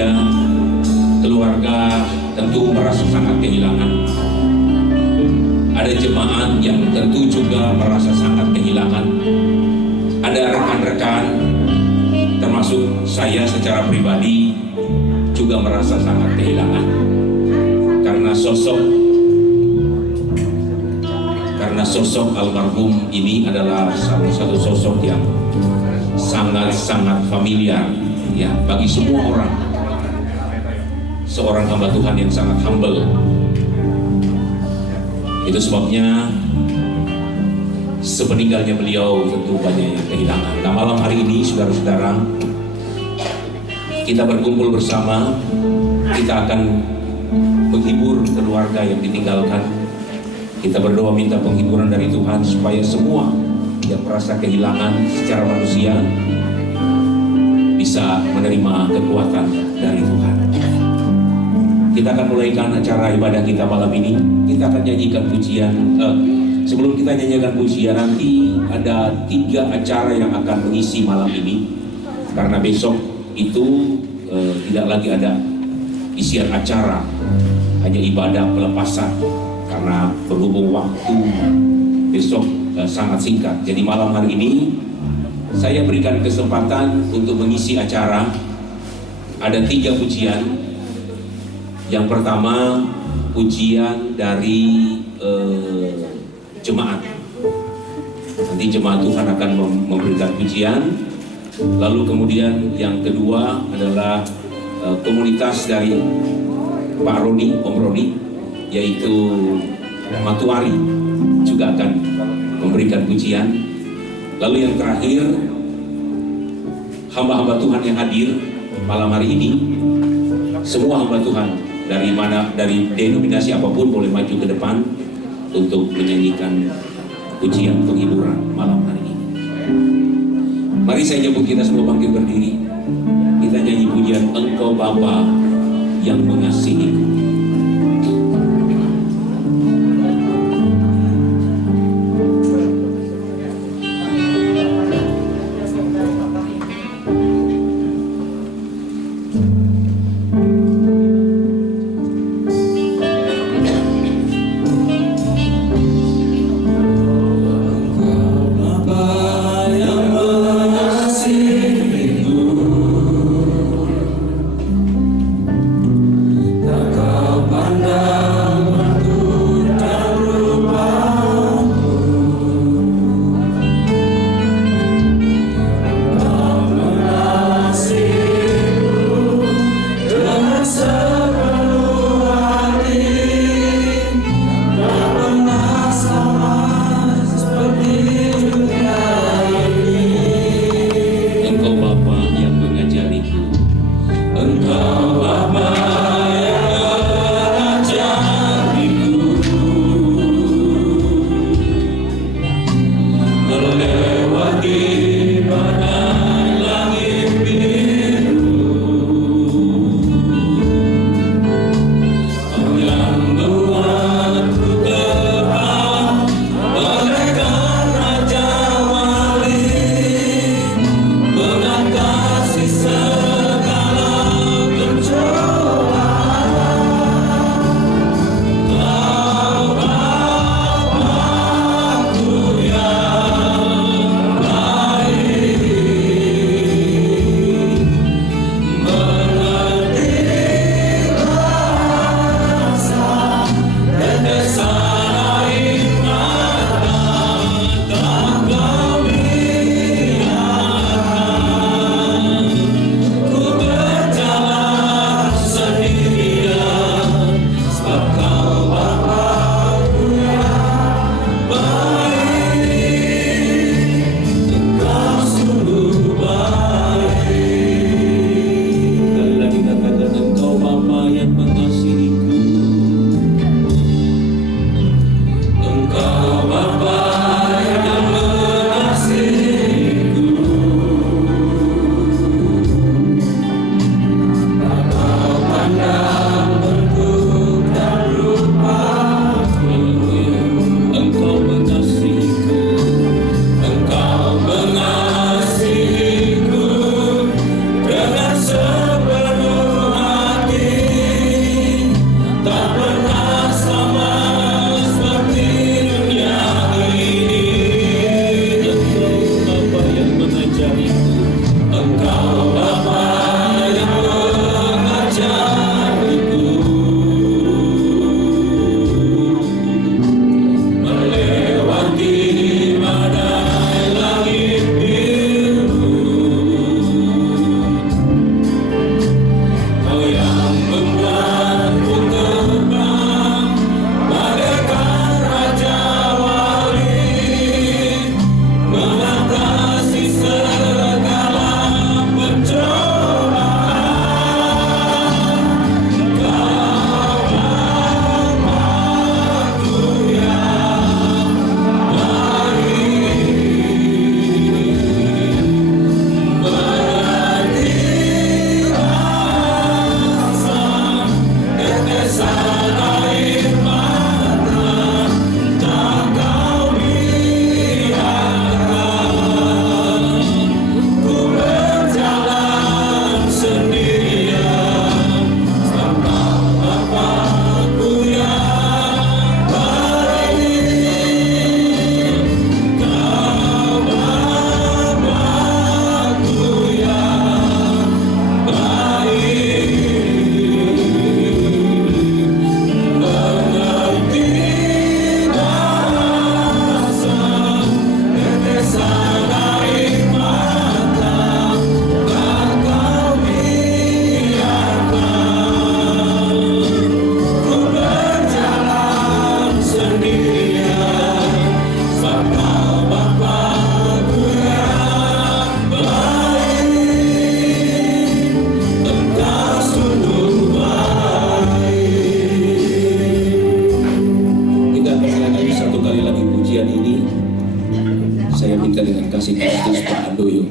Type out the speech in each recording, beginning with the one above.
manusia, keluarga tentu merasa sangat kehilangan. Ada jemaat yang tentu juga merasa sangat kehilangan. Ada rekan-rekan, termasuk saya secara pribadi, juga merasa sangat kehilangan. Karena sosok almarhum ini adalah salah satu sosok yang sangat-sangat familiar ya bagi semua orang. Seorang hamba Tuhan yang sangat humble. Itu sebabnya sepeninggalnya beliau tentu banyak yang kehilangan. Nah, malam hari ini saudara-saudara, kita berkumpul bersama. Kita akan menghibur keluarga yang ditinggalkan. Kita berdoa minta penghiburan dari Tuhan supaya semua yang merasa kehilangan secara manusia bisa menerima kekuatan dari Tuhan. Kita akan mulaikan acara ibadah kita malam ini. Kita akan nyanyikan pujian. Sebelum kita nyanyikan pujian, nanti ada 3 acara yang akan mengisi malam ini. Karena besok itu tidak lagi ada isian acara, hanya ibadah pelepasan. Karena berhubung waktu besok sangat singkat. Jadi malam hari ini saya berikan kesempatan untuk mengisi acara. Ada 3 pujian. Yang pertama pujian dari jemaat. Nanti jemaat Tuhan akan memberikan pujian. Lalu kemudian yang kedua adalah komunitas dari Pak Roni, Om Roni, yaitu Matuari, juga akan memberikan pujian. Lalu yang terakhir, hamba-hamba Tuhan yang hadir malam hari ini, semua hamba Tuhan dari denominasi apapun boleh maju ke depan untuk menyanyikan pujian penghiburan malam hari ini. Mari saya jemput kita semua bangkit berdiri. Kita nyanyi pujian Engkau Bapa yang mengasihi. Tak pujian ini, saya minta dengan kasih Kristus Pak Andoyo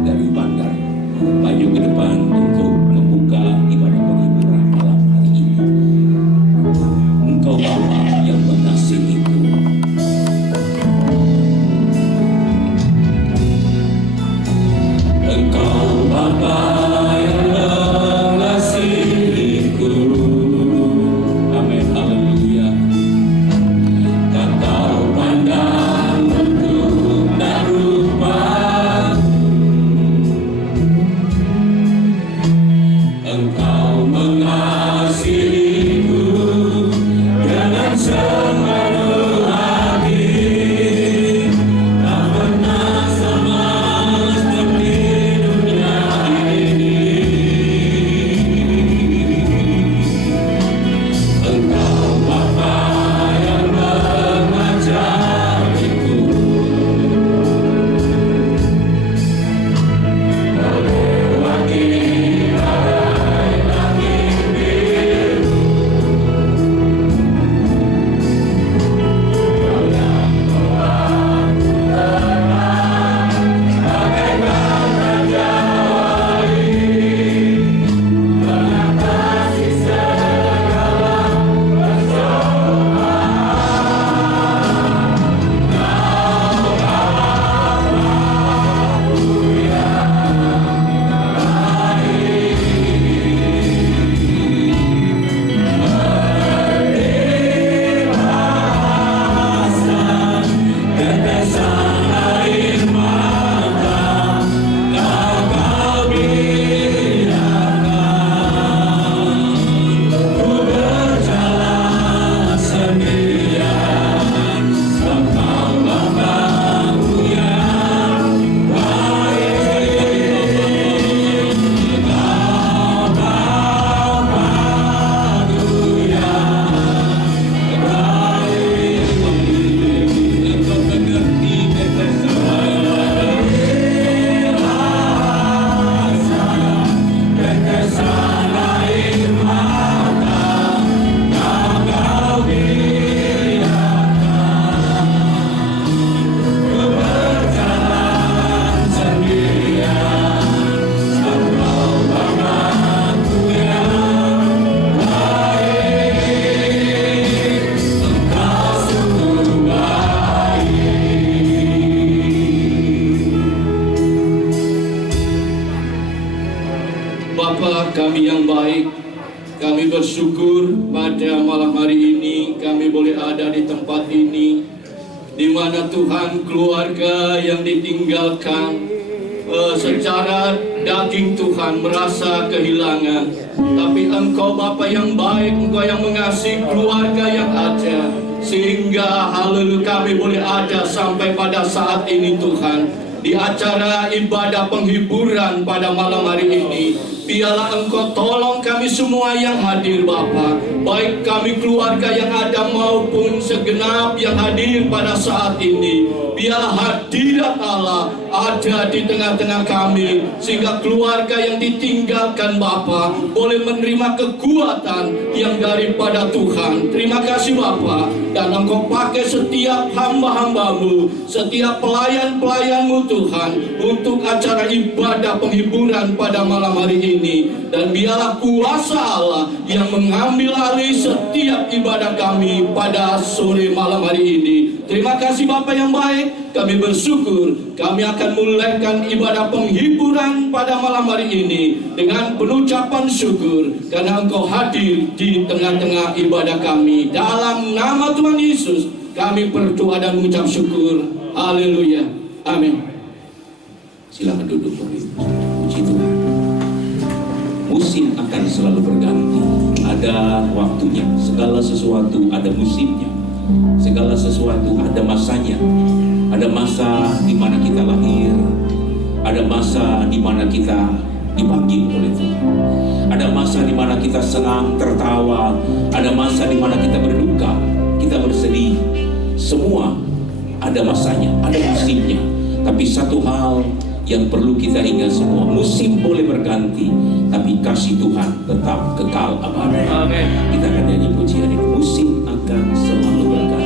dari Bandar maju ke depan untuk membuka ibadah penghiburan malam hari ini. Engkau Bapa yang mengasihiku, Engkau Bapa yang mengasihiku. Amin, haleluya. Tak tahu pandang bentuk dan rupaku, Engkau mengasihiku dengan sepenuh hati. Tak pernah sama seperti dunia ini. Engkau Bapa yang mengajariku melewati badai langit biru. Kau yang membuatku tenang bagaikan raja wali, mengatasi segala persoalan. Tetesan air mata kau biarkan ku berjalan sendirian. Engkau Bapa-Ku yang baik, Engkau Bapa-Ku yang baik. Engkau mengerti tetesan air mata kau biarkan ku berjalan sendirian. Engkau Bapa-Ku yang baik, Engkau sungguh baik. Bapa kami yang baik, kami bersyukur pada malam hari ini kami boleh ada di tempat ini, di mana Tuhan keluarga yang ditinggalkan secara daging Tuhan merasa kehilangan. Tapi Engkau Bapa yang baik, Engkau yang mengasihi keluarga yang ada, sehingga haleluya kami boleh ada sampai pada saat ini Tuhan, di acara ibadah penghiburan pada malam hari ini. Biarlah Engkau tolong kami semua yang hadir Bapa, baik kami keluarga yang ada maupun segenap yang hadir pada saat ini. Biarlah hadirat Allah ada di tengah-tengah kami, sehingga keluarga yang ditinggalkan Bapa boleh menerima kekuatan yang daripada Tuhan. Terima kasih Bapa, dan Engkau pakai setiap hamba-hambamu, setiap pelayan-pelayanmu Tuhan, untuk acara ibadah penghiburan pada malam hari ini. Dan biarlah kuasa Allah yang mengambil alih setiap ibadah kami pada sore malam hari ini. Terima kasih Bapa yang baik, kami bersyukur kami akan mulaikan ibadah penghiburan pada malam hari ini dengan penucapan syukur karena Engkau hadir di tengah-tengah ibadah kami. Dalam nama Tuhan Yesus kami berdoa dan mengucap syukur. Haleluya, amin. Silakan duduk Bapak Ibu. Puji Tuhan. Musim akan selalu berganti, ada waktunya. Segala sesuatu ada musimnya, segala sesuatu ada masanya. Ada masa di mana kita lahir, ada masa di mana kita dipanggil oleh Tuhan, ada masa di mana kita senang tertawa, ada masa di mana kita berduka, kita bersedih. Semua ada masanya, ada musimnya. Tapi satu hal yang perlu kita ingat semua, musim boleh berganti, tapi kasih Tuhan tetap kekal abadi. Amin. Kita akan nyanyi pujian ini, musim akan selalu berganti.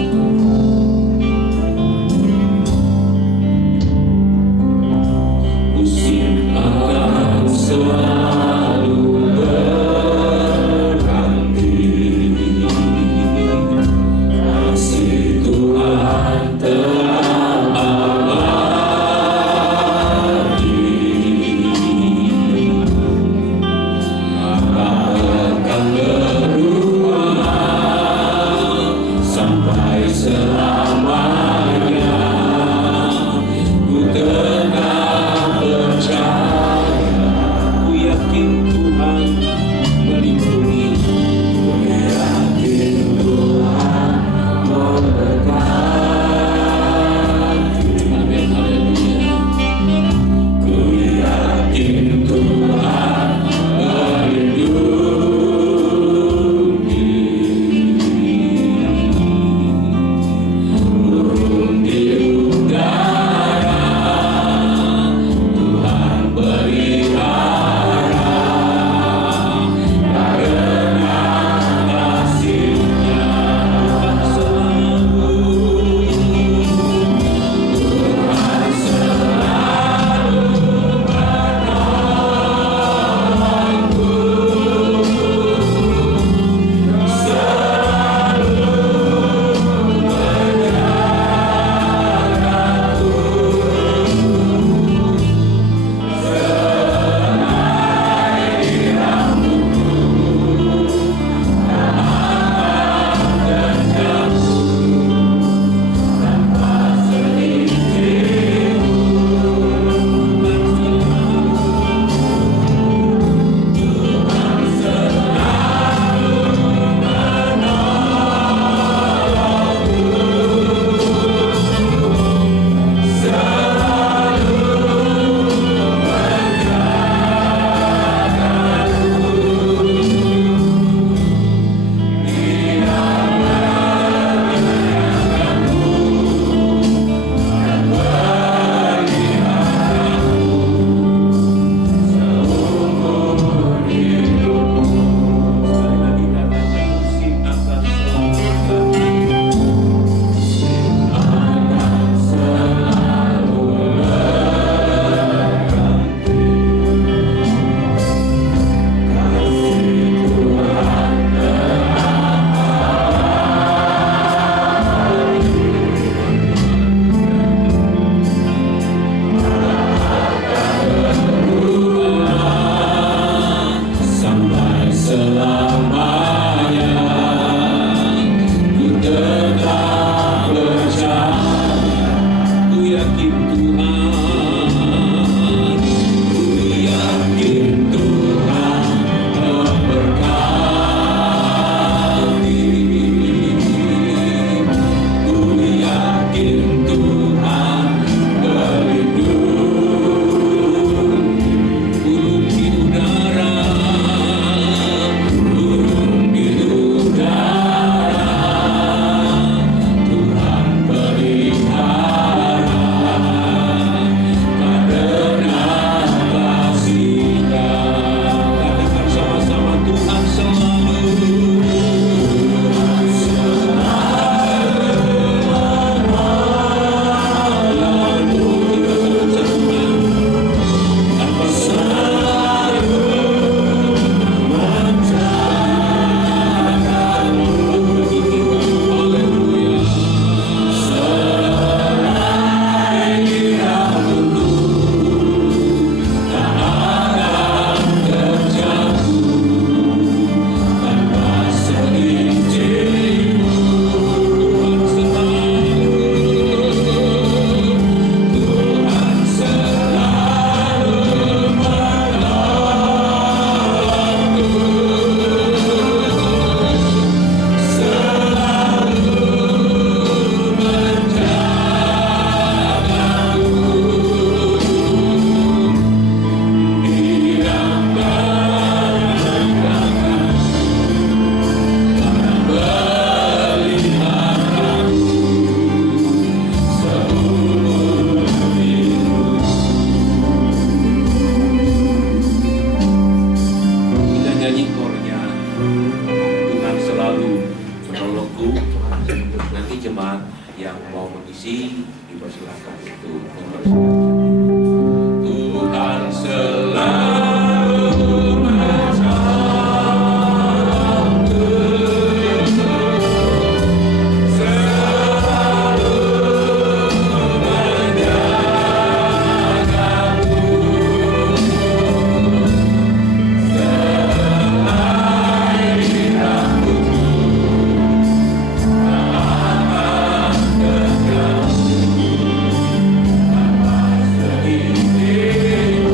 jemaat yang mau mengisi dipersilakan untuk mempersilakan. Tuhan selalu menjaga, selalu menjagaku, selai rambutku aman kekasih, tanpa sedikit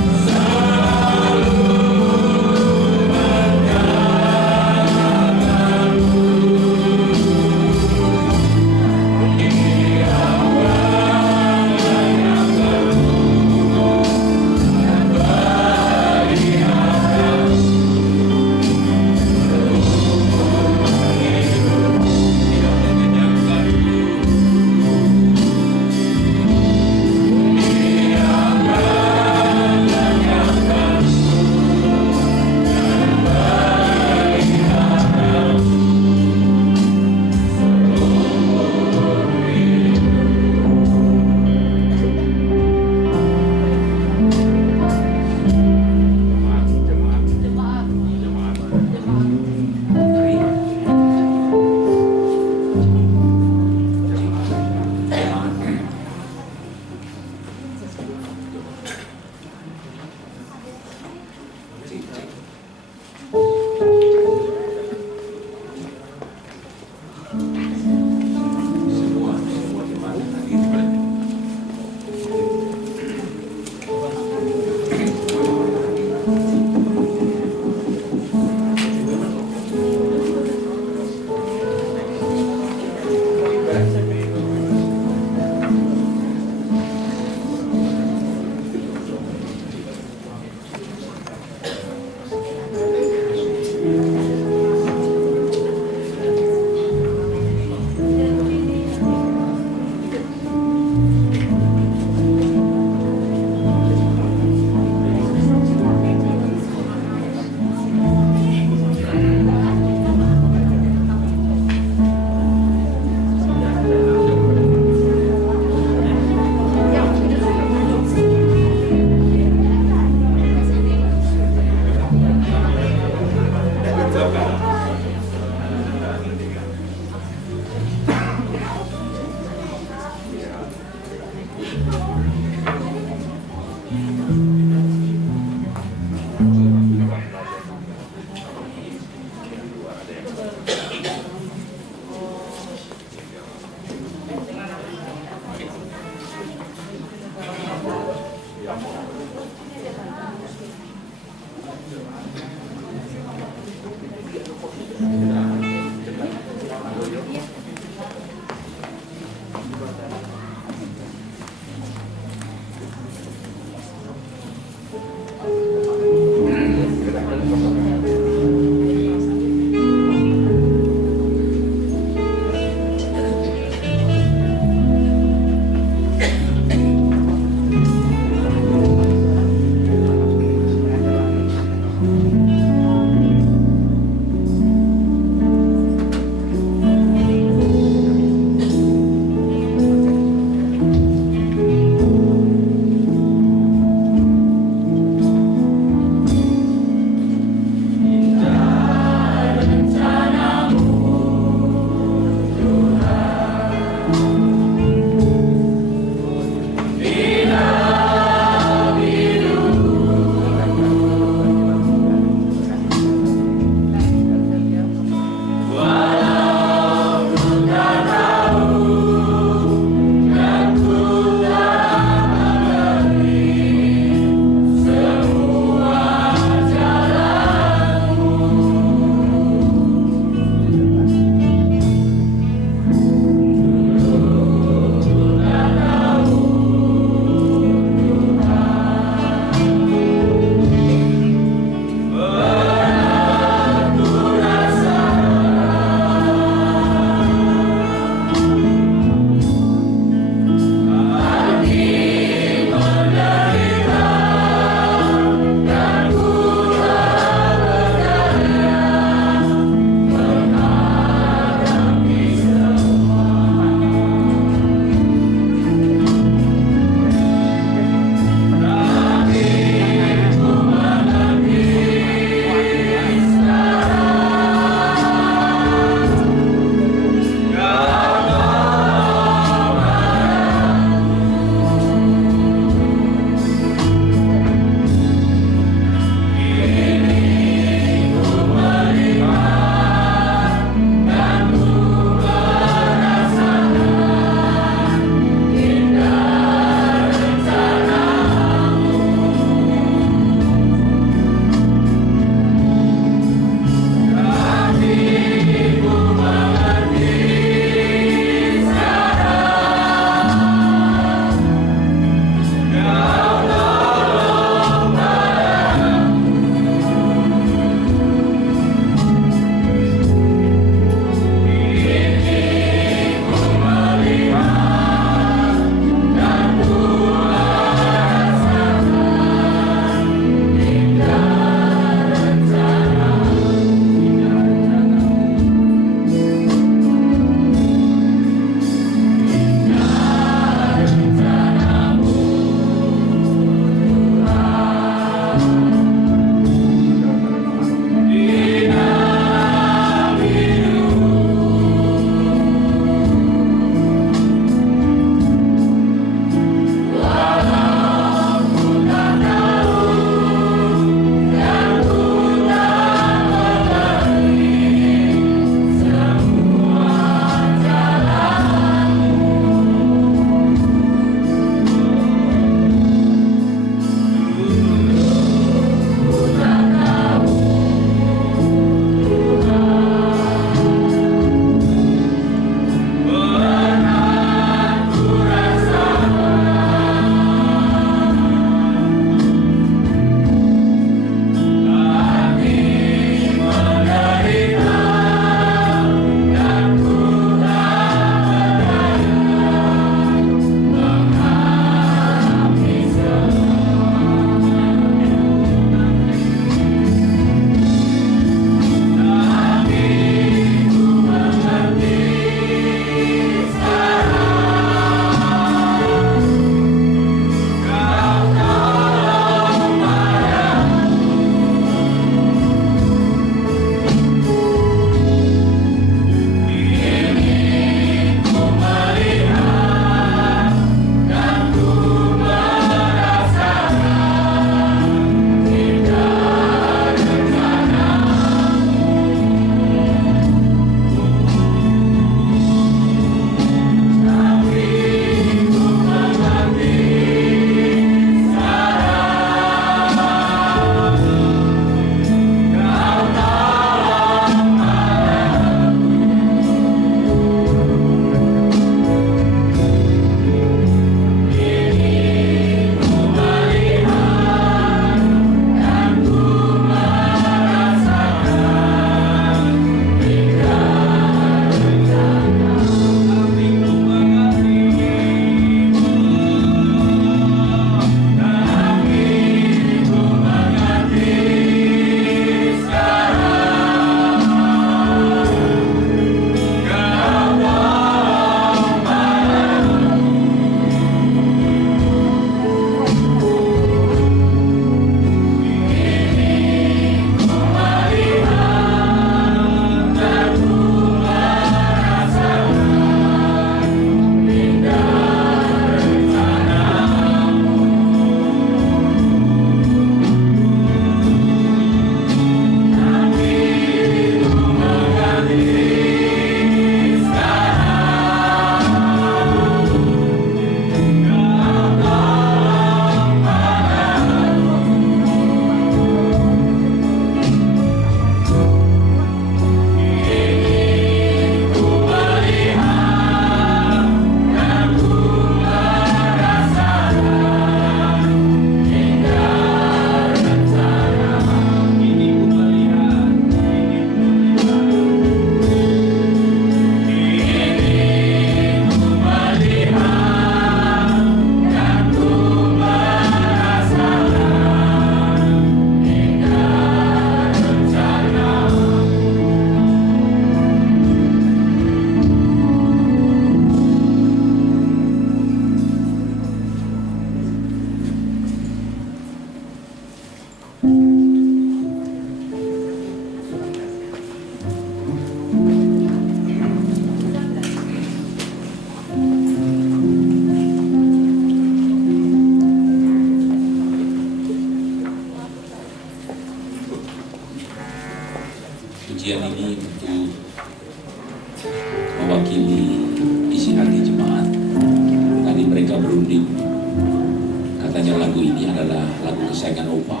kesayangan Opa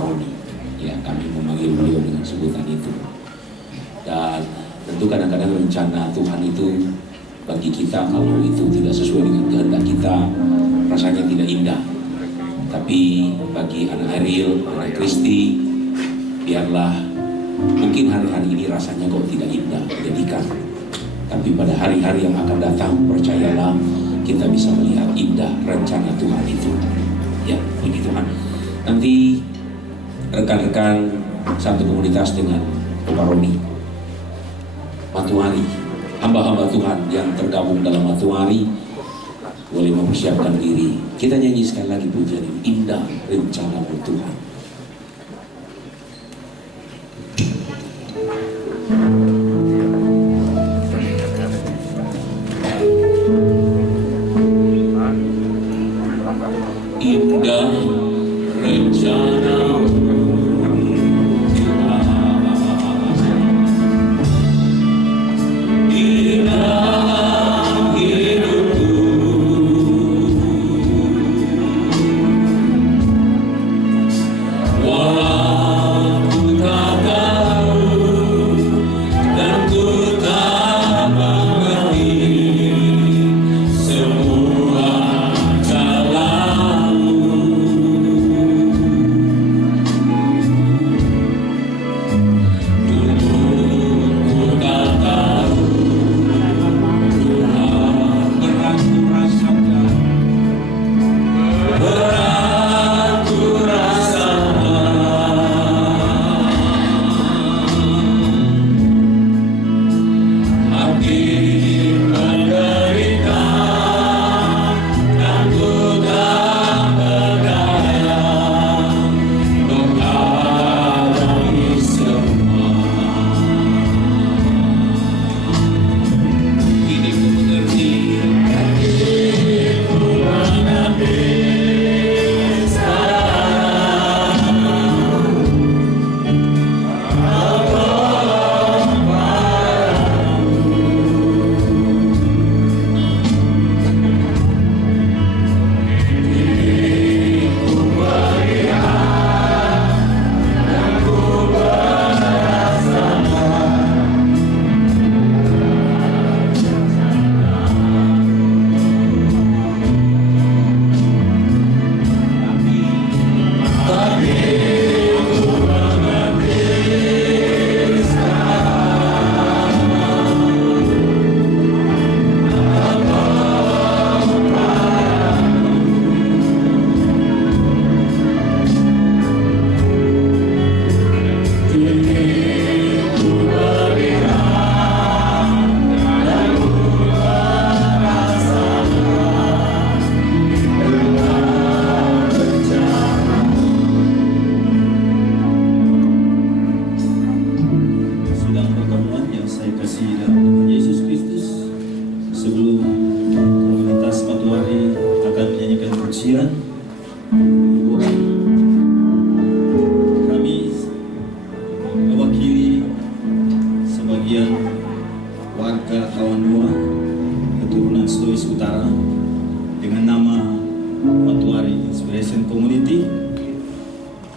Roni. Ya, kami memanggil beliau dengan sebutan itu. Dan tentu kadang-kadang rencana Tuhan itu bagi kita kalau itu tidak sesuai dengan kehendak kita, rasanya tidak indah. Tapi bagi anak Ariel, anak Kristi, biarlah mungkin hari-hari ini rasanya kok tidak indah, menyedihkan. Tapi pada hari-hari yang akan datang, percayalah kita bisa melihat indah rencana Tuhan itu. Ya, puji Tuhan. Nanti rekan-rekan satu komunitas dengan Opa Roni, Matuari, hamba-hamba Tuhan yang tergabung dalam Matuari boleh mempersiapkan diri. Kita nyanyi sekali lagi pujian ini, indah rencana Tuhan. Indah rencana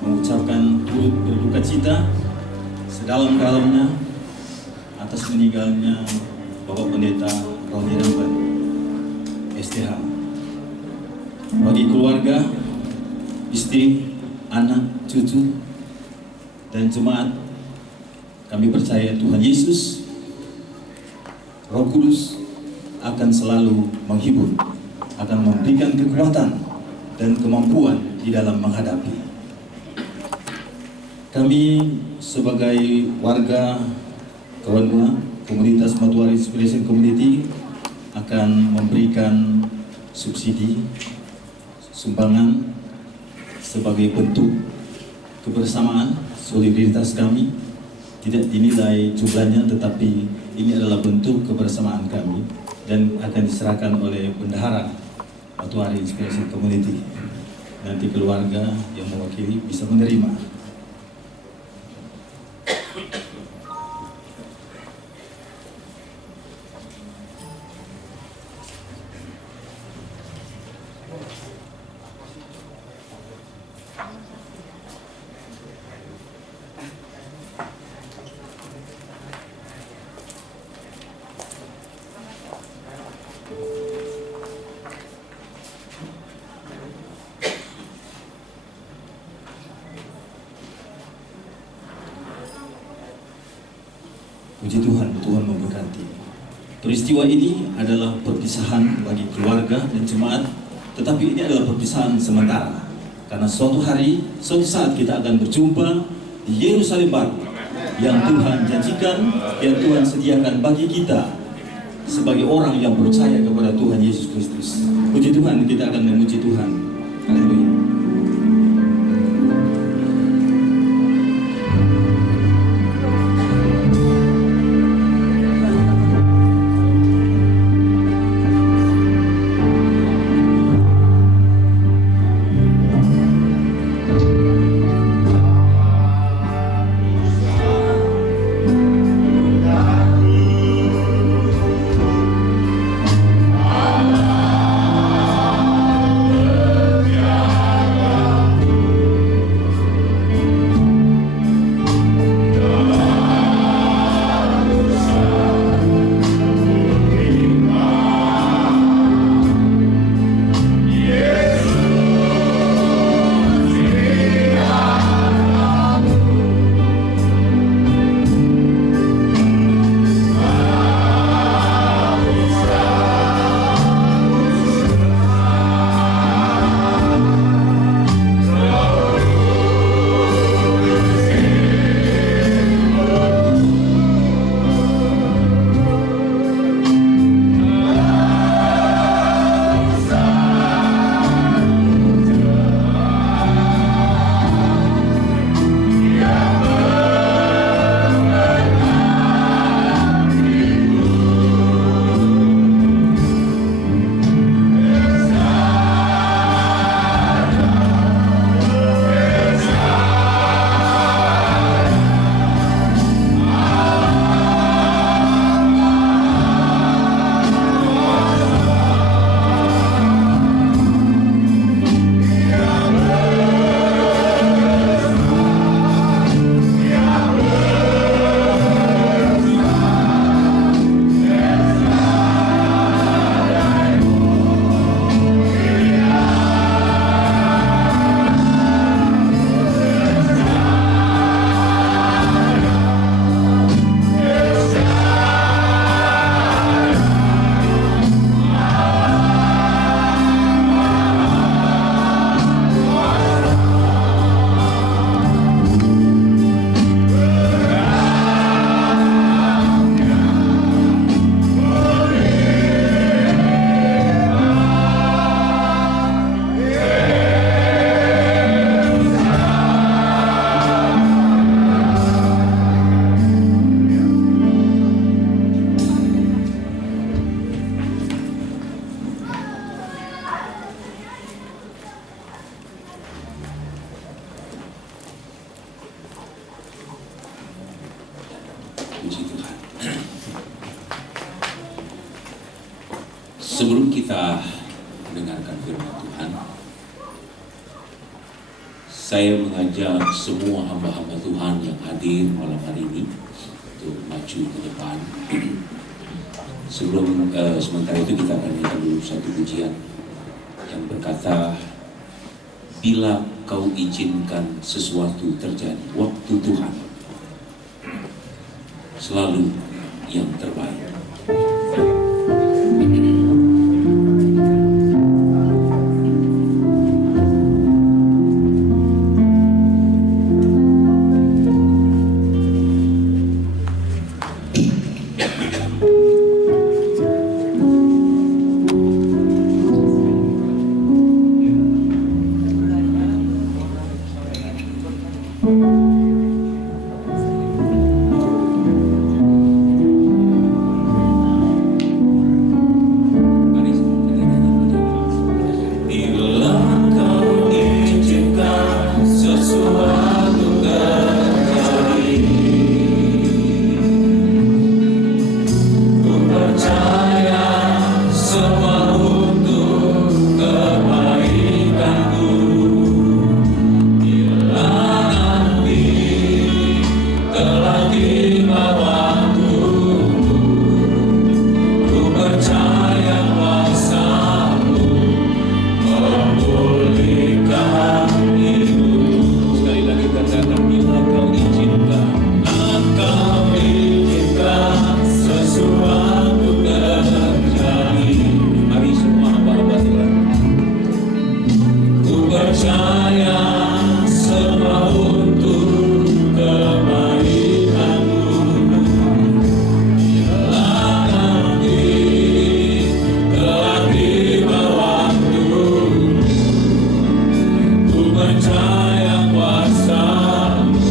mengucapkan turut berduka cita sedalam-dalamnya atas meninggalnya Bapak Pendeta Roni Ramban, STH. Bagi keluarga, istri, anak, cucu, dan jemaat, kami percaya Tuhan Yesus, Roh Kudus akan selalu menghibur, akan memberikan kekuatan dan kemampuan di dalam menghadapi. Kami sebagai warga Kawanua, komunitas Matuari Inspiration Community, akan memberikan subsidi, sumbangan sebagai bentuk kebersamaan, solidaritas kami. Tidak dinilai jumlahnya, tetapi ini adalah bentuk kebersamaan kami dan akan diserahkan oleh bendahara Matuari Inspiration Community. Nanti keluarga yang mewakili bisa menerima. Puji Tuhan, Tuhan memberkati. Peristiwa ini adalah perpisahan bagi keluarga dan jemaat, tetapi ini adalah perpisahan sementara. Karena suatu hari, suatu saat kita akan berjumpa di Yerusalem baru yang Tuhan janjikan, yang Tuhan sediakan bagi kita sebagai orang yang percaya kepada Tuhan Yesus Kristus. Puji Tuhan, kita akan memuji Tuhan. Haleluya. Puji Tuhan. Sebelum kita mendengarkan firman Tuhan, saya mengajak semua hamba-hamba Tuhan yang hadir malam hari ini untuk maju ke depan. Sementara itu kita akan nyanyikan dulu satu pujian yang berkata, bila kau izinkan sesuatu terjadi, waktu Tuhan selalu yang terbaik. percaya semua untuk kebaikanmu. Bila nanti telah tiba waktu, ku percaya kuasa-Mu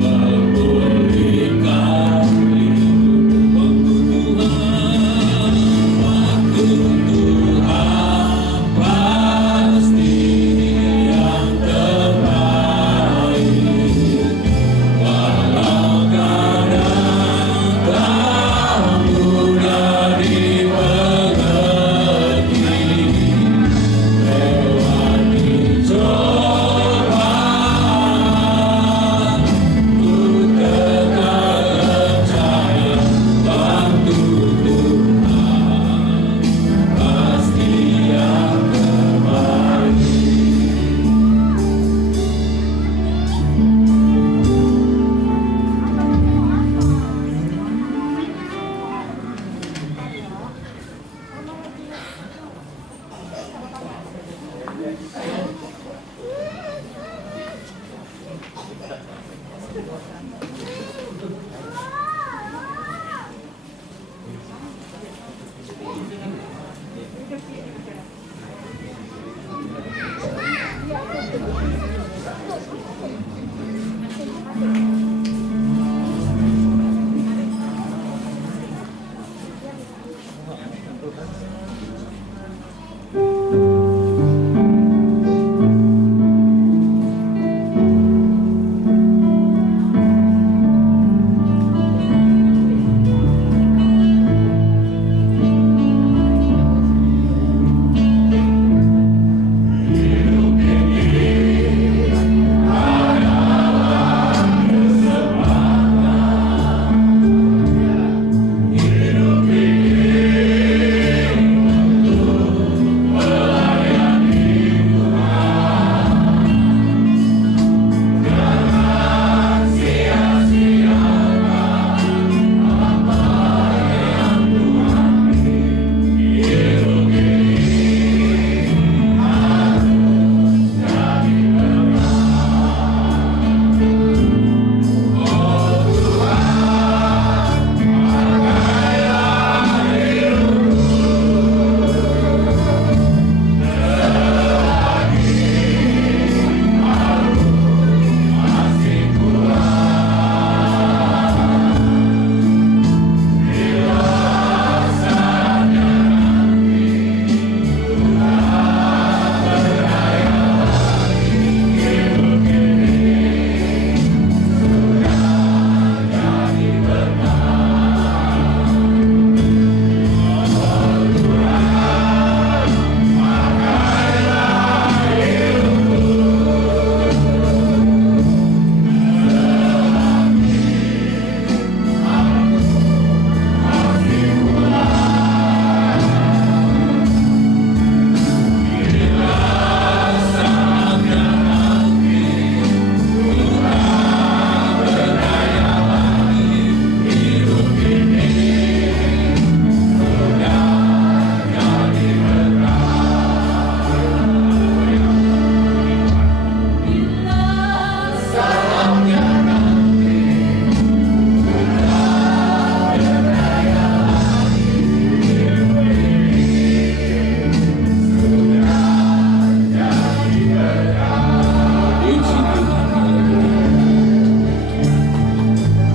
memulihkan hidup. Waktu Tuhan pasti yang terbaik. Walau kadang tak mudah dimengerti, lewati cobaan, ku tetap percaya waktu Tuhan pasti yang terbaik.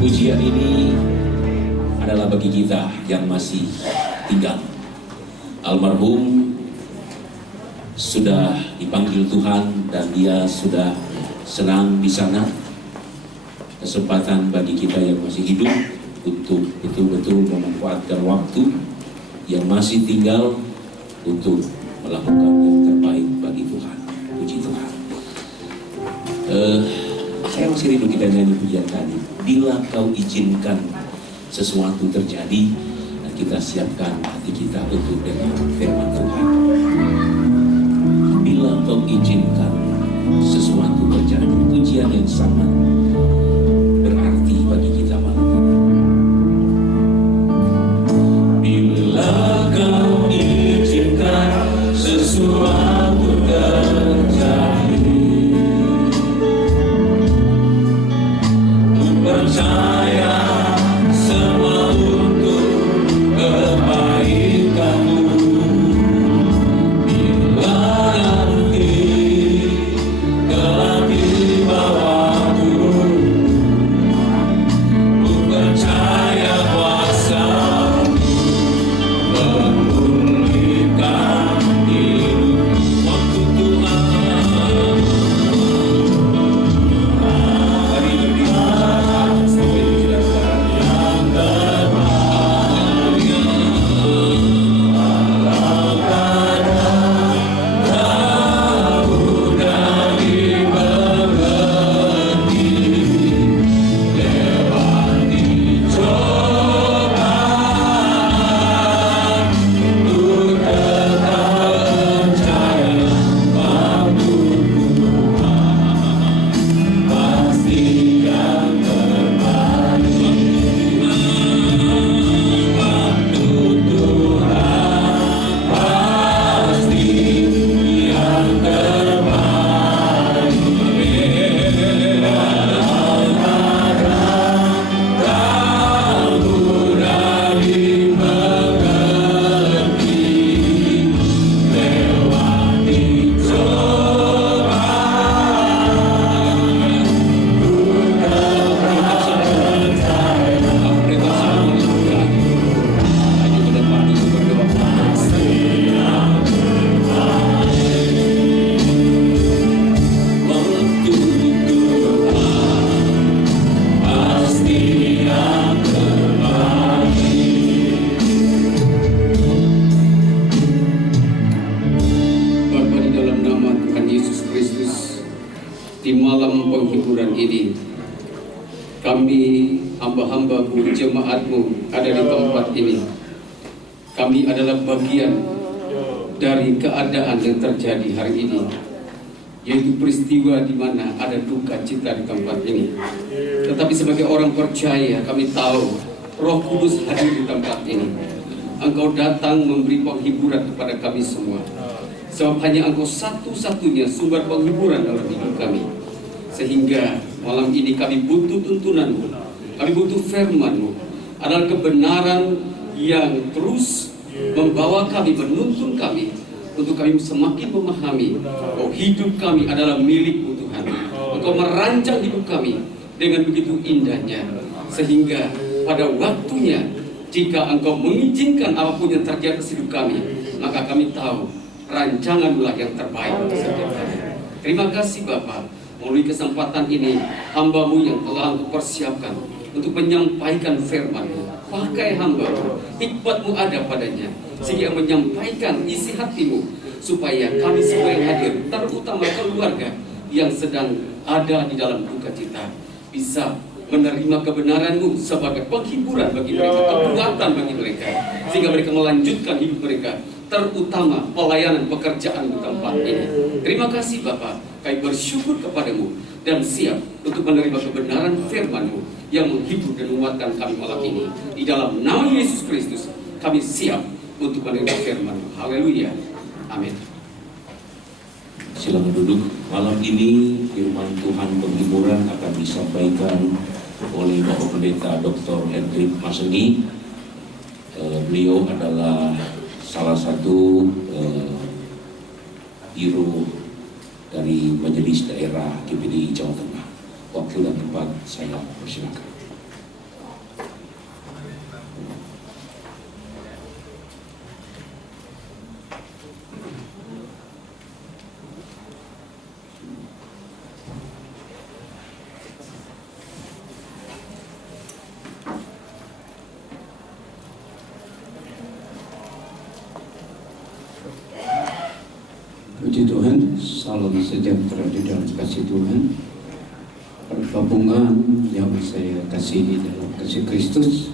Pujian ini adalah bagi kita yang masih tinggal. Almarhum sudah dipanggil Tuhan dan dia sudah senang di sana. Kesempatan bagi kita yang masih hidup untuk betul-betul memanfaatkan waktu yang masih tinggal untuk melakukan yang terbaik bagi Tuhan. Puji Tuhan. Saya masih rindu kita nyanyi pujian tadi. Bila Kau izinkan sesuatu terjadi, dan kita siapkan hati kita untuk dengar firman Tuhan. Bila Kau izinkan sesuatu terjadi, pujian yang sangat berarti bagi kita malam ini. Bila Kau izinkan sesuatu terjadi, Yesus Kristus, di malam penghiburan ini, kami hamba-hamba-Mu, jemaat-Mu ada di tempat ini. Kami adalah bagian dari keadaan yang terjadi hari ini, yaitu peristiwa di mana ada duka cita di tempat ini. Tetapi sebagai orang percaya, kami tahu Roh Kudus hadir di tempat ini. Engkau datang memberi penghiburan kepada kami semua, sebab hanya Engkau satu-satunya sumber penghiburan dalam hidup kami. Sehingga malam ini kami butuh tuntunan-Mu, kami butuh firman-Mu, adalah kebenaran yang terus membawa kami, menuntun kami, untuk kami semakin memahami bahwa hidup kami adalah milik-Mu Tuhan. Engkau merancang hidup kami dengan begitu indahnya, sehingga pada waktunya, jika Engkau mengizinkan apapun yang terjadi di hidup kami, maka kami tahu rancangan-Mu yang terbaik untuk setiap kami. Terima kasih Bapa, melalui kesempatan ini hamba-Mu yang telah Engkau persiapkan untuk menyampaikan firman-Mu. Pakai hamba-Mu, hikmat-Mu ada padanya, sehingga menyampaikan isi hati-Mu, supaya kami semua yang hadir, terutama keluarga yang sedang ada di dalam duka cita, bisa menerima kebenaran-Mu sebagai penghiburan bagi mereka, kekuatan bagi mereka, sehingga mereka melanjutkan hidup mereka, terutama pelayanan pekerjaan di tempat ini. Terima kasih Bapa, kami bersyukur kepadamu dan siap untuk menerima kebenaran firman-Mu yang menghibur dan menguatkan kami malam ini. Di dalam nama Yesus Kristus, kami siap untuk menerima firman-Mu. Haleluya. Amin. Silakan duduk. Malam ini firman Tuhan penghiburan akan disampaikan oleh Bapak Pendeta Dr. Hendrik Maseni. Beliau adalah salah satu biro dari Majelis Daerah GPDI Jawa Tengah. Waktu dan tempat saya persilakan. Puji Tuhan, salam sejahtera di dalam kasih Tuhan. Pergabungan yang saya kasihi dalam kasih Kristus.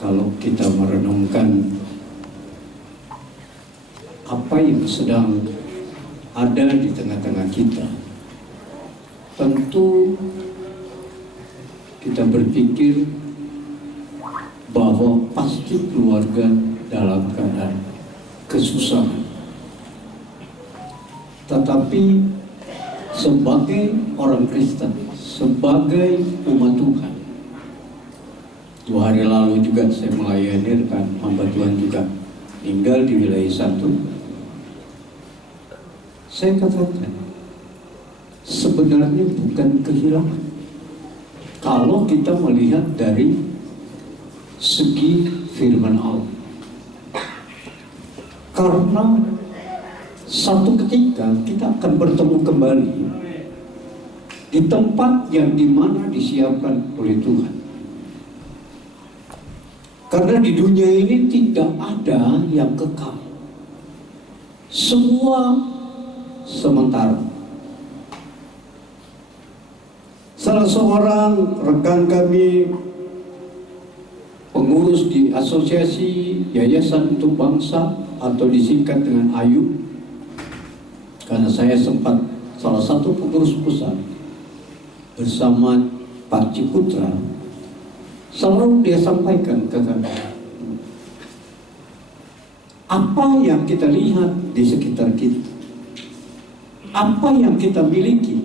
Kalau kita merenungkan apa yang sedang ada di tengah-tengah kita, tentu kita berpikir bahwa pasti keluarga dalam keadaan kesusahan. Tetapi sebagai orang Kristen, sebagai umat Tuhan, 2 hari lalu juga saya melayani rekan hamba Tuhan juga tinggal di wilayah satu. Saya katakan sebenarnya bukan kehilangan kalau kita melihat dari segi firman Allah. Karena satu ketika kita akan bertemu kembali di tempat yang dimana disiapkan oleh Tuhan. Karena di dunia ini tidak ada yang kekal. Semua sementara. Salah seorang rekan kami, pengurus di Asosiasi Yayasan Untuk Bangsa atau disingkat dengan AYU, karena saya sempat salah satu pengurus pusat bersama Pak Ciputra, selalu dia sampaikan ke kami, apa yang kita lihat di sekitar kita, apa yang kita miliki,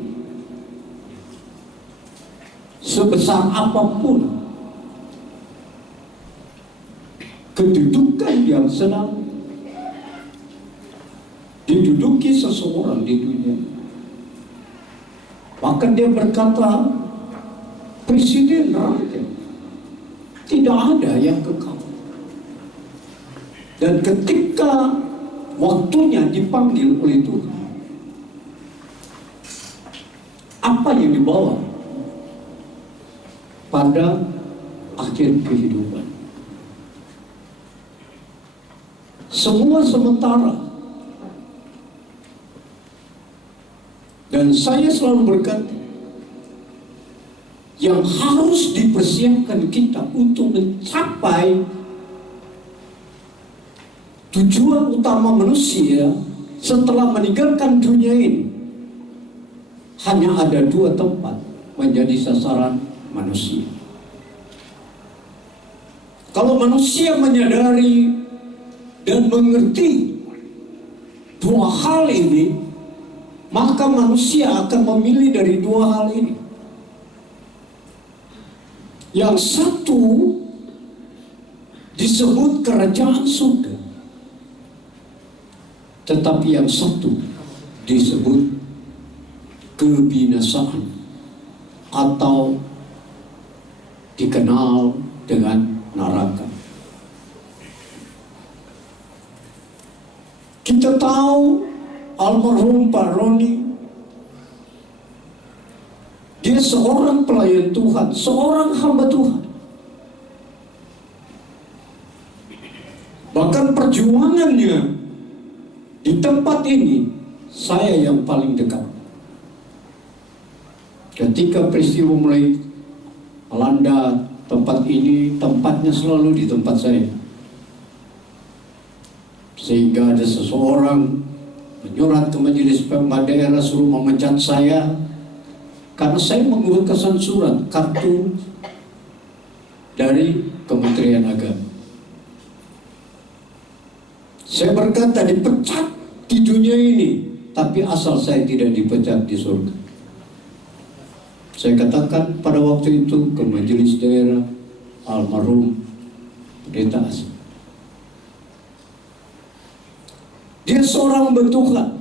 sebesar apapun kedudukan yang sedang diduduki seseorang di dunia. Bahkan dia berkata, presiden raja, tidak ada yang kekal. Dan ketika waktunya dipanggil oleh Tuhan, apa yang dibawa pada akhir kehidupan? Semua sementara. Dan saya selalu berkata, yang harus dipersiapkan kita untuk mencapai tujuan utama manusia setelah meninggalkan dunia ini, hanya ada dua tempat menjadi sasaran manusia. Kalau manusia menyadari dan mengerti dua hal ini, maka manusia akan memilih dari dua hal ini. Yang satu disebut kerajaan surga, tetapi yang satu disebut kebinasaan atau dikenal dengan neraka. Kita tahu almarhum Pak Roni, dia seorang pelayan Tuhan, seorang hamba Tuhan. Bahkan perjuangannya di tempat ini, saya yang paling dekat. Ketika peristiwa mulai melanda tempat ini, tempatnya selalu di tempat saya. Sehingga ada seseorang menyurat ke majelis pemba daerah suruh memecat saya karena saya membuat kesan surat kartu dari Kementerian Agama. Saya berkata dipecat di dunia ini, tapi asal saya tidak dipecat di surga. Saya katakan pada waktu itu ke majelis daerah almarhum Pendeta Asih. Dia seorang hamba Tuhan.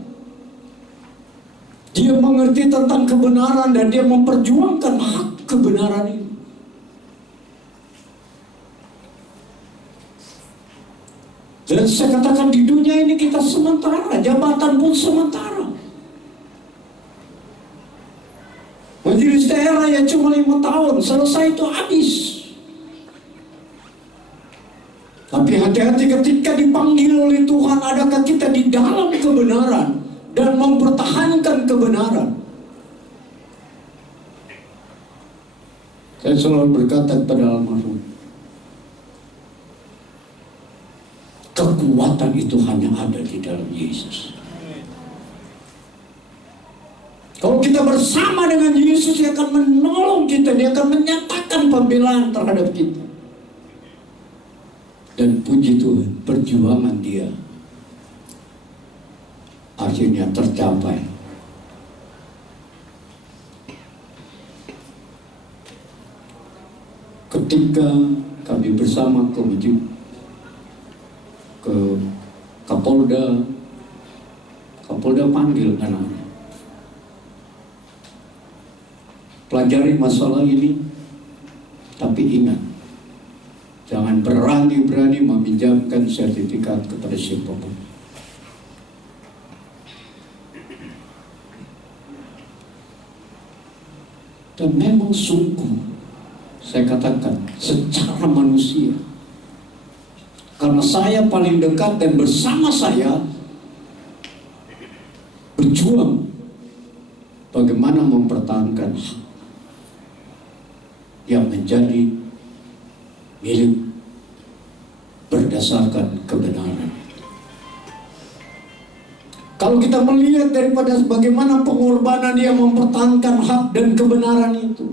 Dia mengerti tentang kebenaran dan dia memperjuangkan hak kebenaran ini. Dan saya katakan di dunia ini kita sementara, jabatan pun sementara. Majelis daerah yang cuma 5 tahun, selesai itu habis. Tapi hati-hati ketika dipanggil oleh Tuhan, adakah kita di dalam kebenaran dan mempertahankan kebenaran? Saya selalu berkata kepada almarhum, kekuatan itu hanya ada di dalam Yesus. Kalau kita bersama dengan Yesus, dia akan menolong kita, dia akan menyatakan pembelaan terhadap kita. Dan puji Tuhan, perjuangan dia akhirnya tercapai. Ketika kami bersama ke Kapolda panggil anaknya, pelajari masalah ini, tapi ingat, jangan berani-berani meminjamkan sertifikat kepada siapapun. Dan memang sungguh, saya katakan, secara manusia, karena saya paling dekat dan bersama saya berjuang bagaimana mempertahankan hak yang menjadi milik berdasarkan kebenaran. Kalau kita melihat daripada bagaimana pengorbanan dia mempertahankan hak dan kebenaran itu,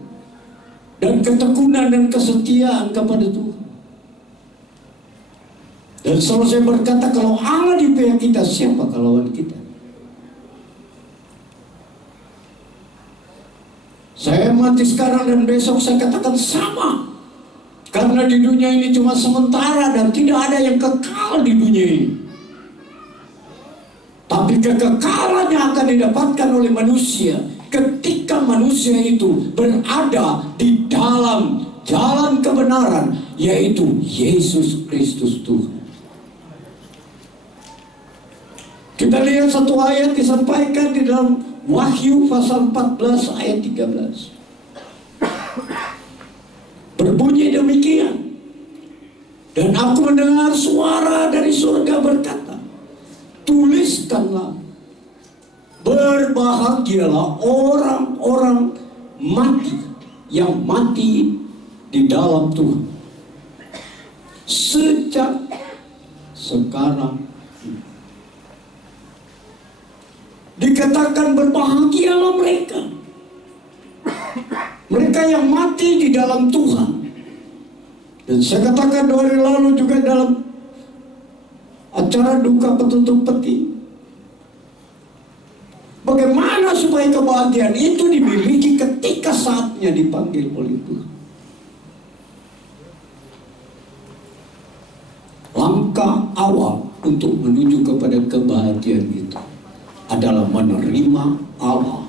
dan ketekunan dan kesetiaan kepada Tuhan. Dan selalu saya berkata, kalau Allah di pihak kita, siapa lawan kita? Saya mati sekarang dan besok saya katakan sama. Karena di dunia ini cuma sementara dan tidak ada yang kekal di dunia ini. Tapi kekekalannya akan didapatkan oleh manusia ketika manusia itu berada di dalam jalan kebenaran, yaitu Yesus Kristus Tuhan. Kita lihat satu ayat disampaikan di dalam Wahyu pasal 14 ayat 13. Berbunyi demikian. Dan aku mendengar suara dari surga berkata, tuliskanlah, berbahagialah orang-orang mati yang mati di dalam Tuhan sejak sekarang. Dikatakan berbahagialah mereka yang mati di dalam Tuhan. Dan saya katakan 2 hari lalu juga dalam acara duka petutup peti, bagaimana supaya kebahagiaan itu dimiliki ketika saatnya dipanggil oleh Tuhan. Langkah awal untuk menuju kepada kebahagiaan itu adalah menerima Allah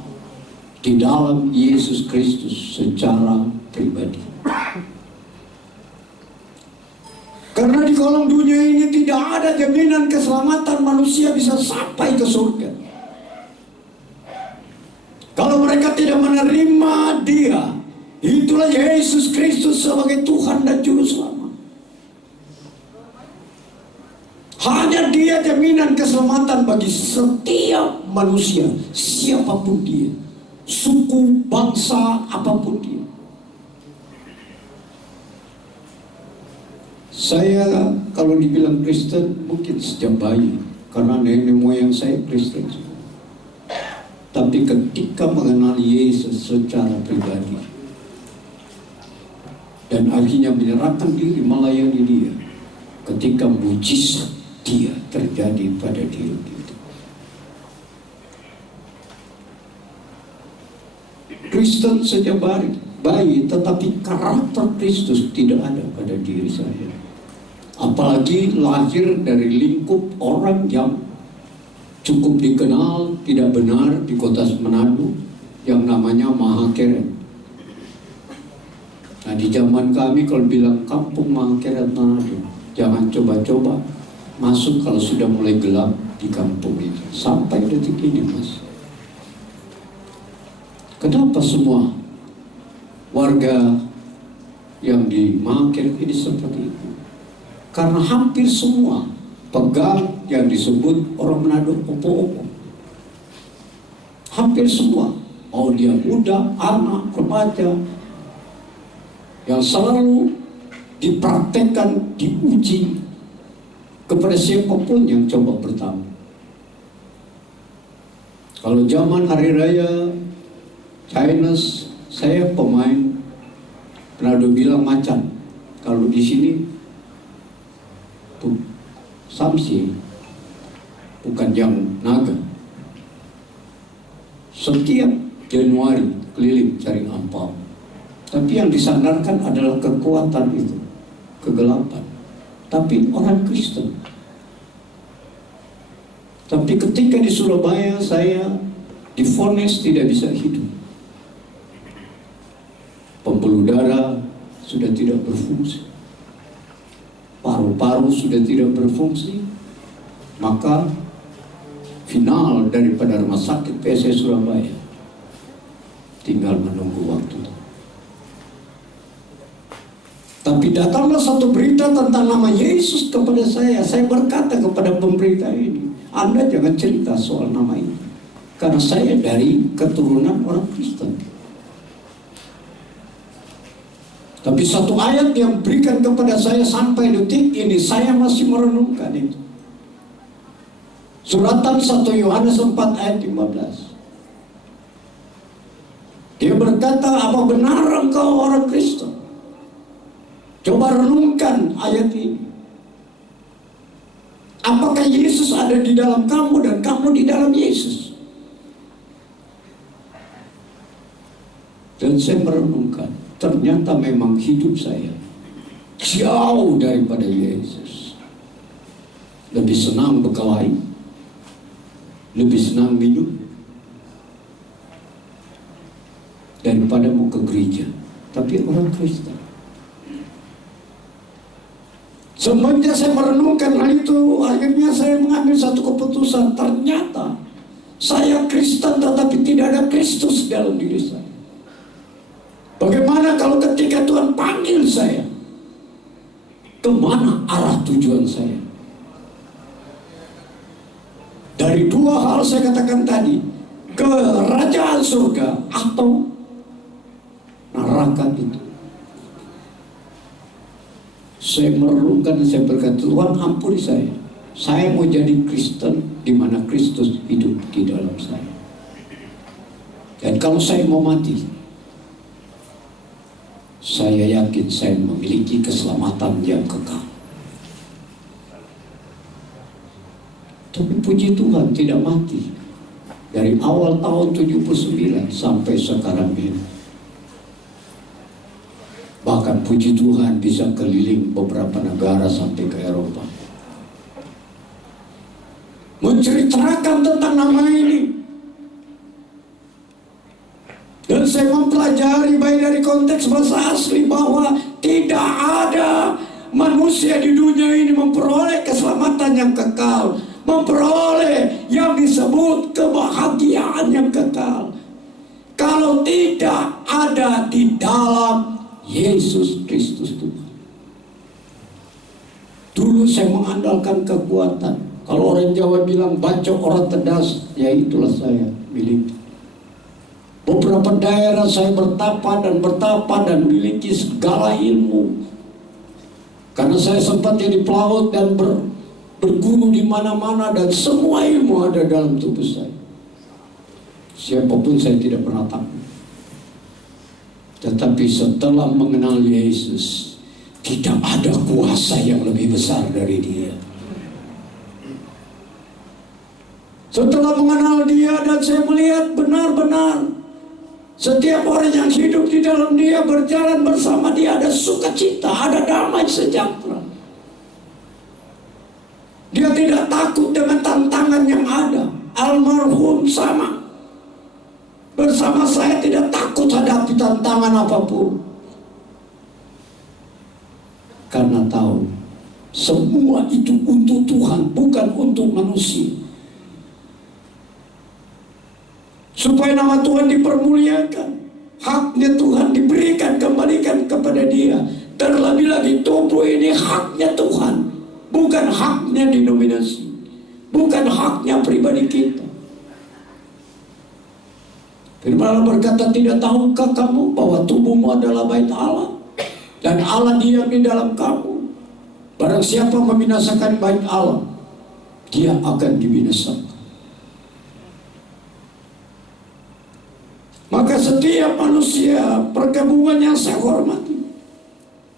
di dalam Yesus Kristus secara pribadi. Karena di kolong dunia ini tidak ada jaminan keselamatan manusia bisa sampai ke surga kalau mereka tidak menerima Dia. Itulah Yesus Kristus sebagai Tuhan dan Juru Selamat. Hanya Dia jaminan keselamatan bagi setiap manusia, siapapun dia, suku, bangsa, apapun dia. Saya kalau dibilang Kristen mungkin sejak bayi, karena nenek moyang saya Kristen. Tapi ketika mengenal Yesus secara pribadi dan akhirnya menyerahkan diri melayani Dia, ketika mujizat Dia terjadi pada diri kita. Kristen sejak bayi, tetapi karakter Kristus tidak ada pada diri saya. Apalagi lahir dari lingkup orang yang cukup dikenal tidak benar di kota Manado yang namanya Mahakeret. Nah, di zaman kami kalau bilang kampung Mahakeret Manado, jangan coba-coba masuk kalau sudah mulai gelap di kampung itu. Sampai detik ini, Mas. Kenapa semua warga yang di Mahakeret ini seperti itu? Karena hampir semua pegang yang disebut orang Manado opo-opo. Hampir semua, mau dia muda, anak, remaja, yang selalu dipraktekkan, diuji kepada siapapun yang coba bertamu. Kalau zaman hari raya Chinese, saya pemain Manado bilang macan. Kalau di sini Samsi, bukan yang naga. Setiap Januari keliling cari ampau. Tapi yang disandarkan adalah kekuatan itu, kegelapan. Tapi orang Kristen. Tapi ketika di Surabaya saya divonis tidak bisa hidup. Pembuluh darah sudah tidak berfungsi. Paru-paru sudah tidak berfungsi, maka final daripada rumah sakit PSI Surabaya tinggal menunggu waktu. Tapi datanglah satu berita tentang nama Yesus kepada saya. Saya berkata kepada pemberita ini, Anda jangan cerita soal nama ini, karena saya dari keturunan orang Kristen. Tapi satu ayat yang berikan kepada saya sampai detik ini, saya masih merenungkan itu. Suratan 1 Yohanes 4 ayat 15. Dia berkata, apa benar engkau orang Kristen? Coba renungkan ayat ini. Apakah Yesus ada di dalam kamu dan kamu di dalam Yesus? Dan saya merenungkan, ternyata memang hidup saya jauh daripada Yesus. Lebih senang berkelahi, lebih senang minum daripada mau ke gereja. Tapi orang Kristen. Semenjak saya merenungkan hal itu, akhirnya saya mengambil satu keputusan. Ternyata saya Kristen tetapi tidak ada Kristus dalam diri saya. Bagaimana kalau ketika Tuhan panggil saya? Kemana arah tujuan saya? Dari dua hal saya katakan tadi, kerajaan surga atau neraka itu. Saya merenungkan dan saya berkata, Tuhan ampuni saya. Saya mau jadi Kristen di mana Kristus hidup di dalam saya. Dan kalau saya mau mati, saya yakin saya memiliki keselamatan yang kekal. Tapi puji Tuhan tidak mati. Dari awal tahun 79 sampai sekarang ini. Bahkan puji Tuhan bisa keliling beberapa negara sampai ke Eropa. Menceritakan tentang nama ini. Dan saya mempelajari baik dari konteks bahasa asli bahwa tidak ada manusia di dunia ini memperoleh keselamatan yang kekal, memperoleh yang disebut kebahagiaan yang kekal, kalau tidak ada di dalam Yesus Kristus Tuhan. Dulu saya mengandalkan kekuatan. Kalau orang Jawa bilang bacok orang tedas, ya itulah saya miliki. Beberapa daerah saya bertapa dan memiliki segala ilmu. Karena saya sempat jadi pelaut dan berguru di mana-mana dan semua ilmu ada dalam tubuh saya. Siapapun saya tidak pernah takut. Tetapi setelah mengenal Yesus, tidak ada kuasa yang lebih besar dari Dia. Setelah mengenal Dia dan saya melihat benar-benar setiap orang yang hidup di dalam Dia, berjalan bersama Dia, ada sukacita, ada damai sejahtera. Dia tidak takut dengan tantangan yang ada. Almarhum sama. Bersama saya tidak takut hadapi tantangan apapun. Karena tahu semua itu untuk Tuhan, bukan untuk manusia. Supaya nama Tuhan dipermuliakan, haknya Tuhan diberikan, kembalikan kepada Dia. Terlebih lagi tubuh ini haknya Tuhan, bukan haknya denominasi, bukan haknya pribadi kita. Firman Allah berkata, tidak tahukah kamu bahwa tubuhmu adalah bait Allah dan Allah diam di dalam kamu? Barang siapa membinasakan bait Allah, dia akan dibinasakan. Maka setiap manusia, pergabungan yang saya hormati,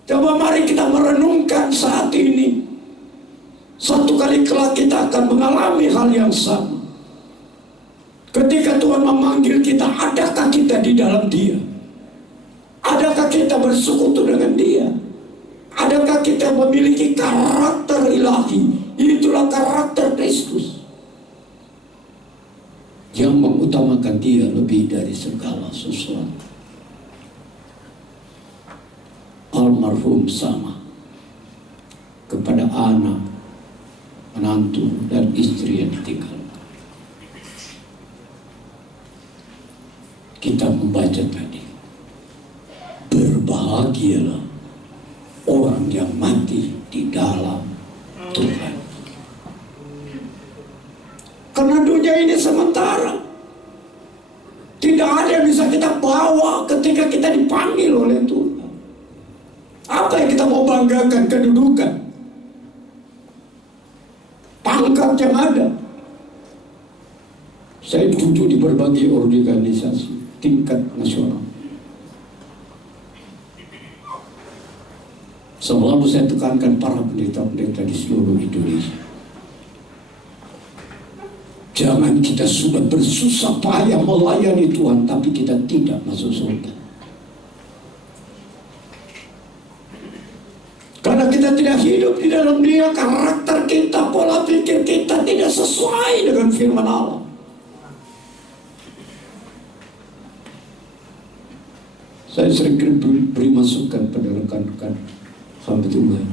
coba mari kita merenungkan saat ini. Satu kali kelak kita akan mengalami hal yang sama. Ketika Tuhan memanggil kita, adakah kita di dalam Dia? Adakah kita bersekutu dengan Dia? Adakah kita memiliki karakter ilahi? Itulah karakter Kristus, yang mengutamakan Dia lebih dari segala sesuatu. Almarhum sama kepada anak, menantu, dan istri yang ditinggalkan. Kita membaca tadi, berbahagialah orang yang mati di dalam Tuhan. Karena dunia ini sementara. Tidak ada yang bisa kita bawa ketika kita dipanggil oleh Tuhan. Apa yang kita mau banggakan? Kedudukan, pangkat yang ada. Saya duduk di berbagai organisasi tingkat nasional. Selalu saya tekankan para pendeta-pendeta di seluruh Indonesia, jangan kita sudah bersusah payah melayani Tuhan, tapi kita tidak masuk surga. Karena kita tidak hidup di dalam Dia, karakter kita, pola pikir kita tidak sesuai dengan firman Allah. Saya sering beri masukan pada rekan-rekan hamba Tuhan,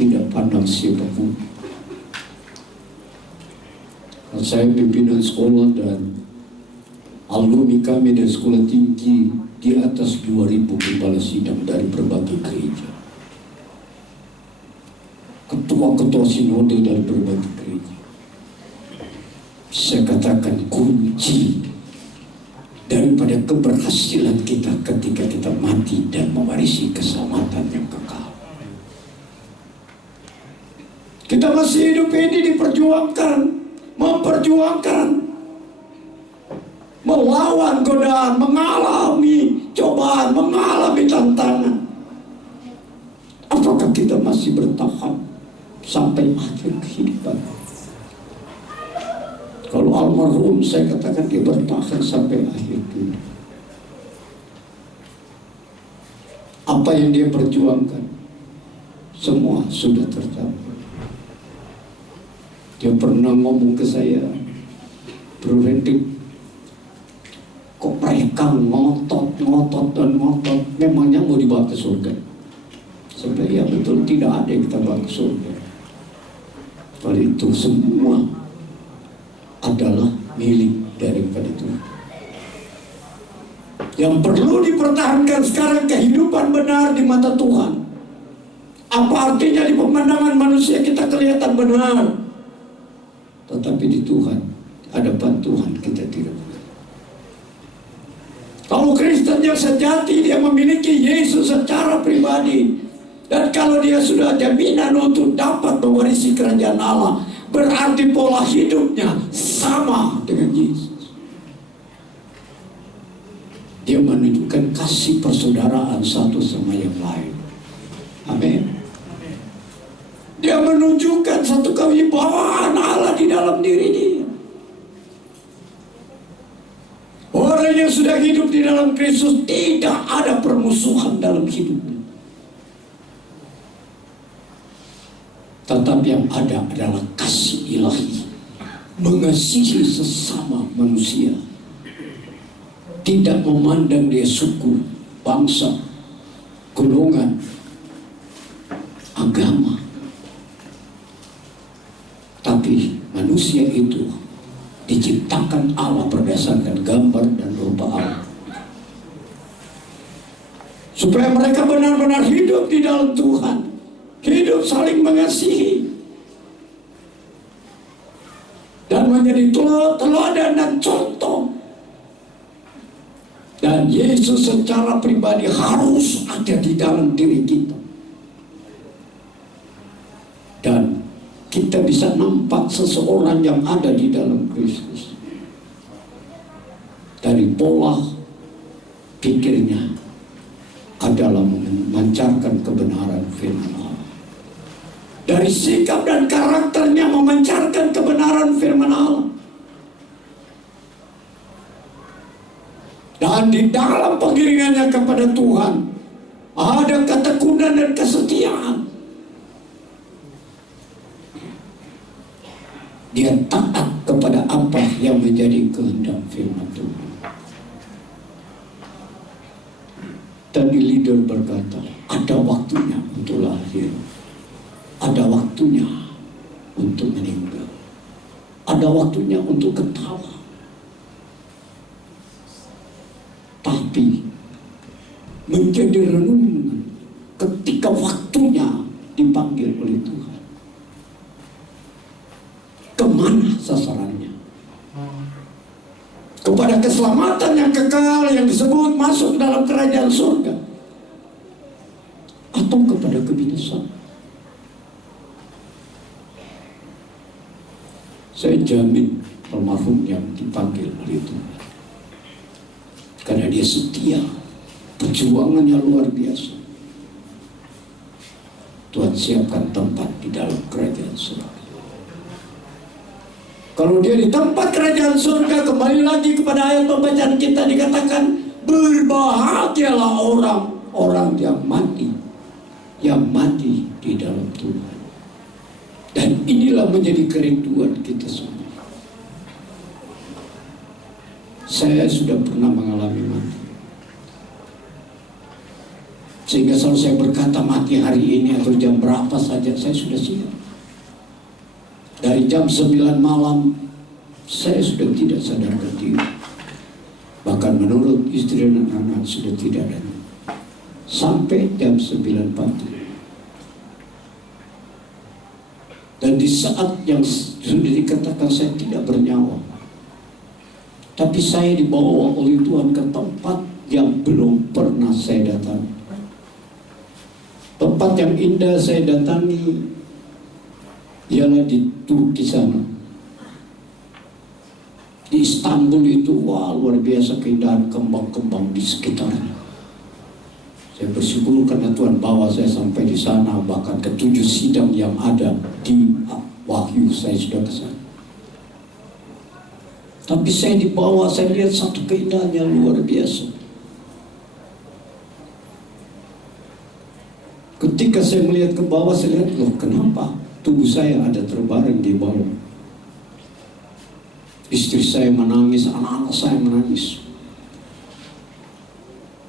tidak pandang siapapun. Saya pimpinan sekolah dan alumni kami dari sekolah tinggi di atas 2.000 kepala sidang dari berbagai gereja, ketua-ketua sinode dari berbagai gereja. Saya katakan kunci daripada keberhasilan kita ketika kita mati dan mewarisi keselamatan yang kekal. Kita masih hidup ini diperjuangkan, memperjuangkan, melawan godaan, mengalami cobaan, mengalami tantangan. Apakah kita masih bertahan sampai akhir kehidupan? Kalau almarhum, saya katakan dia bertahan sampai akhir hidup. Apa yang dia perjuangkan semua sudah tercapai. Dia pernah ngomong ke saya, Bro Rendik, kok mereka ngotot dan ngotot, memangnya mau dibawa ke surga? Sebenarnya betul, tidak ada yang kita bawa ke surga. Kalau itu semua adalah milik daripada Tuhan. Yang perlu dipertahankan sekarang kehidupan benar di mata Tuhan. Apa artinya di pemandangan manusia kita kelihatan benar, tetapi di Tuhan, hadapan Tuhan kita tidak benar. Kalau Kristen yang sejati, dia memiliki Yesus secara pribadi. Dan kalau dia sudah jaminan untuk dapat mewarisi kerajaan Allah, berarti pola hidupnya sama dengan Yesus. Dia menunjukkan kasih persaudaraan satu sama yang lain. Amin. Dia menunjukkan satu kewibawaan Allah di dalam diri dia. Orang yang sudah hidup di dalam Kristus tidak ada permusuhan dalam hidupnya. Tetapi yang ada adalah kasih ilahi, mengasihi sesama manusia, tidak memandang dia suku, bangsa, golongan, agama. Tapi manusia itu diciptakan Allah berdasarkan gambar dan rupa Allah, supaya mereka benar-benar hidup di dalam Tuhan, hidup saling mengasihi dan menjadi teladan dan contoh. Dan Yesus secara pribadi harus ada di dalam diri kita, dan kita bisa nampak seseorang yang ada di dalam Kristus dari pola pikirnya adalah memancarkan kebenaran firman Allah, dari sikap dan karakternya memancarkan kebenaran firman Allah, dan di dalam pengiringannya kepada Tuhan ada ketekunan dan kesetiaan. Dia taat kepada apa yang menjadi kehendak firman Tuhan. Tadi leader berkata, ada waktunya untuk lahir, ada waktunya untuk meninggal, ada waktunya untuk ketawa. Tapi menjadi renungan ketika waktunya dipanggil oleh Tuhan. Kemana sasarannya? Kepada keselamatan yang kekal yang disebut masuk dalam kerajaan surga, atau kepada kebinasaan? Saya jamin almarhum yang dipanggil oleh Tuhan, karena dia setia, perjuangannya luar biasa. Tuhan siapkan tempat di dalam kerajaan surga. Kalau dia di tempat kerajaan surga, kembali lagi kepada ayat pembacaan kita, dikatakan berbahagialah orang-orang yang mati di dalam Tuhan. Dan inilah menjadi kerinduan kita semua. Saya sudah pernah mengalami mati, sehingga selalu saya berkata mati hari ini atau jam berapa saja saya sudah siap. Dari jam 9 malam saya sudah tidak sadarkan diri. Bahkan menurut istri dan anak sudah tidak ada. Sampai jam 9 pagi. Dan di saat yang sudah dikatakan saya tidak bernyawa, Tapi saya dibawa oleh Tuhan ke tempat yang belum pernah saya datangi. Tempat yang indah saya datangi ialah di Turki sana. Di Istanbul itu, wah, luar biasa keindahan kembang-kembang di sekitarnya. Saya bersyukur karena Tuhan bawa saya sampai di sana, bahkan ke 7 sidang yang ada di Wahyu saya sudah ke sana. Tapi saya dibawa, saya lihat satu keindahan yang luar biasa. Ketika saya melihat ke bawah, saya lihat, loh, kenapa tubuh saya ada terbaring di bawah? Istri saya menangis, anak-anak saya menangis.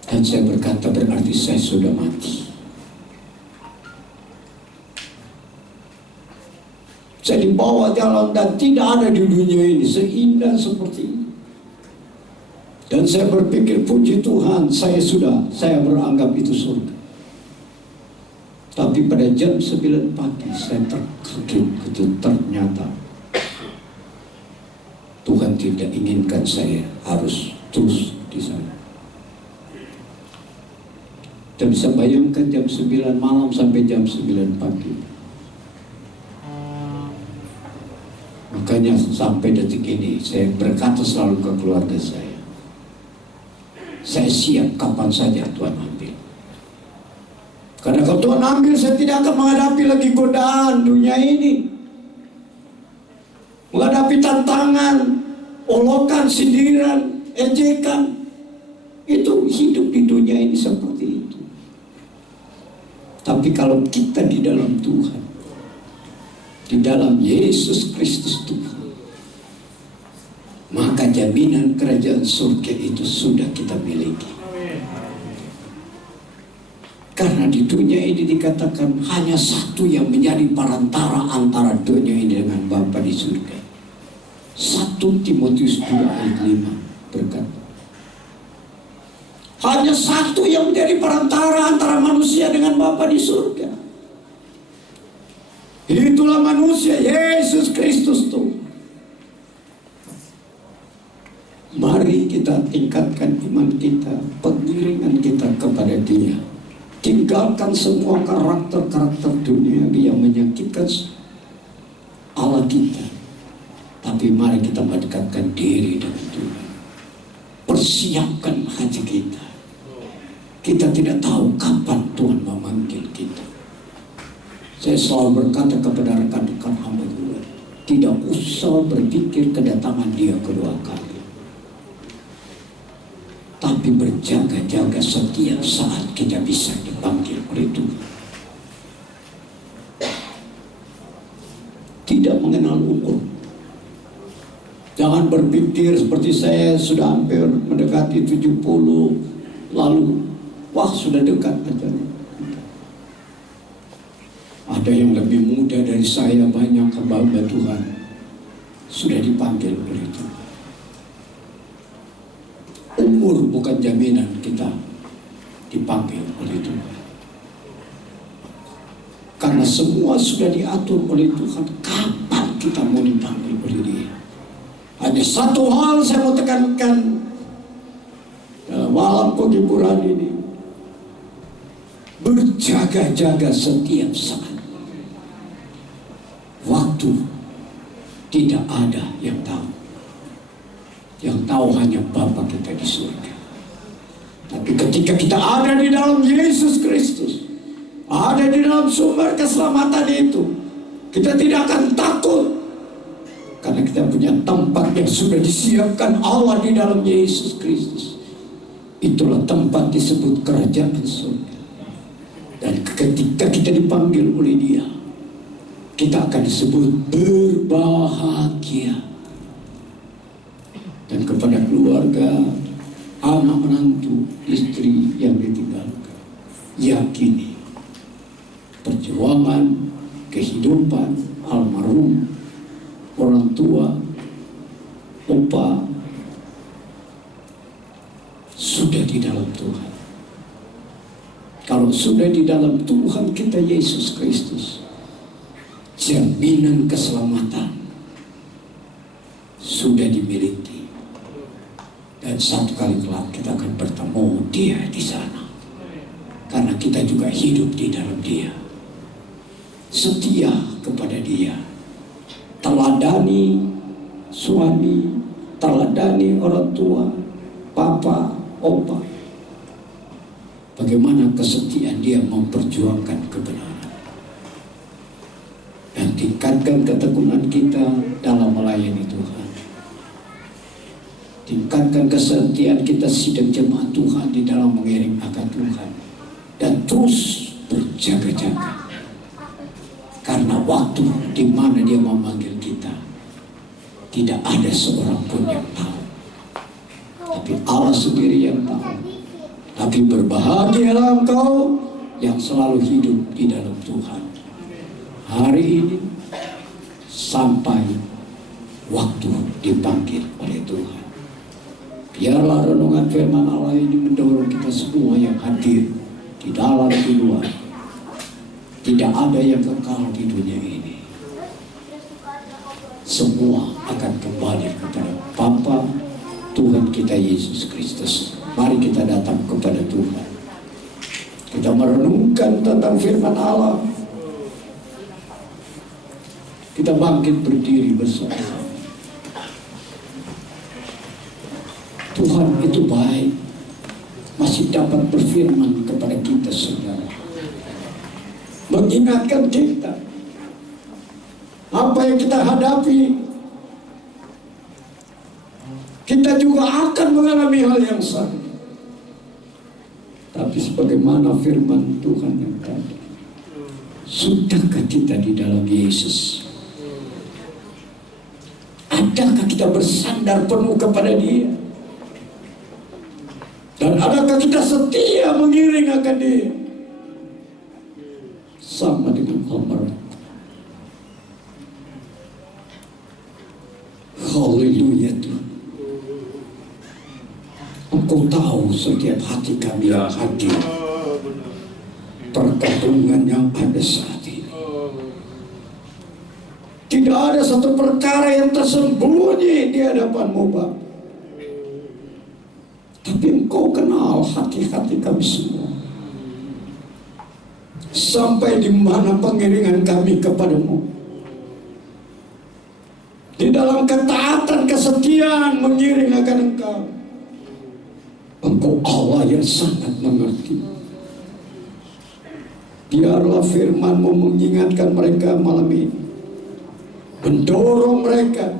Dan saya berkata, berarti saya sudah mati. Saya dibawa jalan dan tidak ada di dunia ini seindah seperti ini. Dan saya berpikir, puji Tuhan, saya beranggap itu surga. Tapi pada jam 9 pagi saya terkejut, ternyata Tuhan tidak inginkan saya harus terus di sana. Dan bisa bayangkan jam 9 malam sampai jam 9 pagi. Makanya sampai detik ini saya berkata selalu ke keluarga saya siap kapan saja Tuhan ambil. Karena kalau Tuhan ambil, saya tidak akan menghadapi lagi godaan dunia ini. Menghadapi tantangan, olokan, sindiran, ejekan. Itu hidup di dunia ini seperti itu. Tapi kalau kita di dalam Tuhan, di dalam Yesus Kristus Tuhan, maka jaminan kerajaan surga itu sudah kita miliki. Karena di dunia ini dikatakan hanya satu yang menjadi perantara antara dunia ini dengan Bapa di surga. 1 Timotius 2 ayat 5 berkata, hanya satu yang menjadi perantara antara manusia dengan Bapa di surga. Itulah manusia, Yesus Kristus Tuhan. Mari kita tingkatkan iman kita, pengiringan kita kepada Dia. Tinggalkan semua karakter-karakter dunia yang menyakitkan Allah kita. Tapi mari kita mendekatkan diri dengan Tuhan. Persiapkan hati kita. Kita tidak tahu kapan Tuhan memanggil kita. Saya selalu berkata kepada rekan-rekan hamba Tuhan, tidak usah berpikir kedatangan Dia kedua kali. Tapi berjaga-jaga setiap saat kita bisa dipanggil oleh Tuhan. Tidak mengenal umur. Jangan berpikir seperti saya sudah hampir mendekati 70, lalu wah sudah dekat ajalnya. Ada yang lebih muda dari saya, banyak hamba Tuhan sudah dipanggil oleh Tuhan. Umur bukan jaminan kita dipanggil oleh Tuhan. Karena semua sudah diatur oleh Tuhan. Kapan kita mau dipanggil oleh Dia? Hanya satu hal saya mau tekankan dalam malam penghiburan ini. Berjaga-jaga setiap saat. Waktu tidak ada yang tahu. Yang tahu hanya Bapa kita di surga. Tapi ketika kita ada di dalam Yesus Kristus, ada di dalam sumber keselamatan itu, kita tidak akan takut. Karena kita punya tempat yang sudah disiapkan Allah di dalam Yesus Kristus. Itulah tempat disebut kerajaan surga. Dan ketika kita dipanggil oleh Dia, kita akan disebut berbahagia. Dan kepada keluarga, anak menantu, istri yang ditinggalkan, yakini perjuangan, kehidupan almarhum orang tua, opa, sudah di dalam Tuhan. Kalau sudah di dalam Tuhan kita Yesus Kristus, jaminan keselamatan sudah dimiliki. Dan satu kali kelak kita akan bertemu Dia di sana. Karena kita juga hidup di dalam Dia. Setia kepada Dia. Teladani suami, teladani orang tua, papa, opa. Bagaimana kesetiaan dia memperjuangkan kebenaran. Dan tingkatkan ketekunan kita dalam melayani Tuhan. Tingkatkan kesetiaan kita sidang jemaat Tuhan di dalam mengiring akan Tuhan. Dan terus berjaga-jaga. Karena waktu di mana Dia memanggil kita, tidak ada seorang pun yang tahu. Tapi Allah sendiri yang tahu. Tapi berbahagialah engkau yang selalu hidup di dalam Tuhan. Hari ini sampai waktu dipanggil oleh Tuhan. Biarlah renungan firman Allah ini mendorong kita semua yang hadir di dalam di luar. Tidak ada yang kekal di dunia ini. Semua akan kembali kepada Bapa Tuhan kita Yesus Kristus. Mari kita datang kepada Tuhan. Kita merenungkan tentang firman Allah. Kita bangkit berdiri bersama-sama. Tuhan itu baik. Masih dapat berfirman kepada kita, saudara. Mengingatkan kita apa yang kita hadapi, kita juga akan mengalami hal yang sama. Tapi sebagaimana firman Tuhan yang tadi, sudahkah kita di dalam Yesus? Adakah kita bersandar penuh kepada Dia? Dan adakah kita setia mengiring akan Dia? Sama dengan Omar. Haleluya Tuhan. Engkau tahu setiap hati kami yang hadir, perkabungan yang ada saat ini. Tidak ada satu perkara yang tersembunyi di hadapan-Mu, Bapa. Tapi Engkau kenal hati-hati kami semua. Sampai di mana pengiringan kami kepadamu. Di dalam ketaatan, kesetiaan mengiring akan Engkau. Engkau Allah yang sangat mengerti. Biarlah firman-Mu mengingatkan mereka malam ini. Mendorong mereka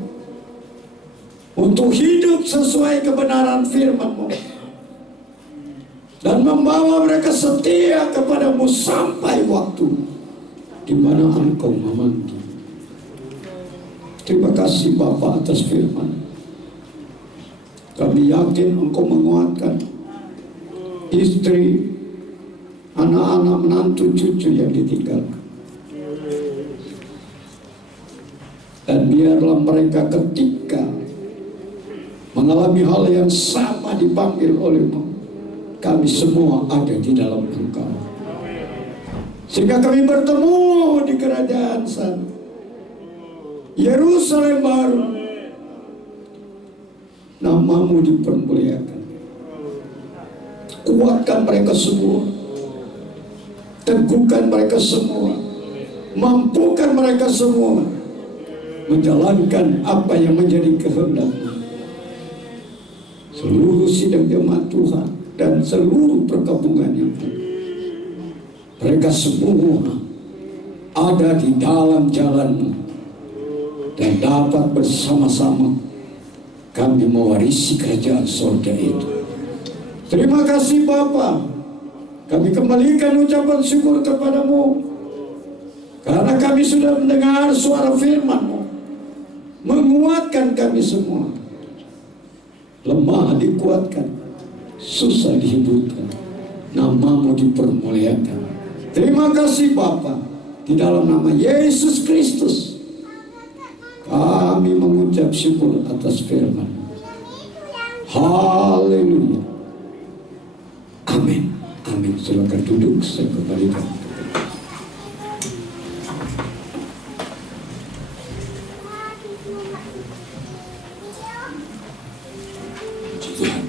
untuk hidup sesuai kebenaran firman-Mu. Dan membawa mereka setia kepadamu sampai waktu di mana Engkau memanggil. Terima kasih Bapa atas firman. Kami yakin Engkau menguatkan istri, anak-anak, menantu, cucu yang ditinggalkan. Dan biarlah mereka ketika mengalami hal yang sama dipanggil oleh-Mu, kami semua ada di dalam Engkau. Sehingga kami bertemu di kerajaan sana, Yerusalem baru. Nama-Mu dipermuliakan. Kuatkan mereka semua. Teguhkan mereka semua. Mampukan mereka semua menjalankan apa yang menjadi kehendak-Mu. Seluruh sidang jemaat Tuhan dan seluruh perkabungan yang ada, mereka semua ada di dalam jalan-Mu dan dapat bersama-sama kami mewarisi kerajaan surga itu. Terima kasih Bapa. Kami kembalikan ucapan syukur kepadamu karena kami sudah mendengar suara firman-Mu menguatkan kami semua. Lemah dikuatkan, susah dihiburkan, nama-Mu dipermuliakan. Terima kasih Bapa. Di dalam nama Yesus Kristus kami mengucap syukur atas firman. Haleluya. Amin. Amin. Silakan duduk, saya kembalikan. Tuhan.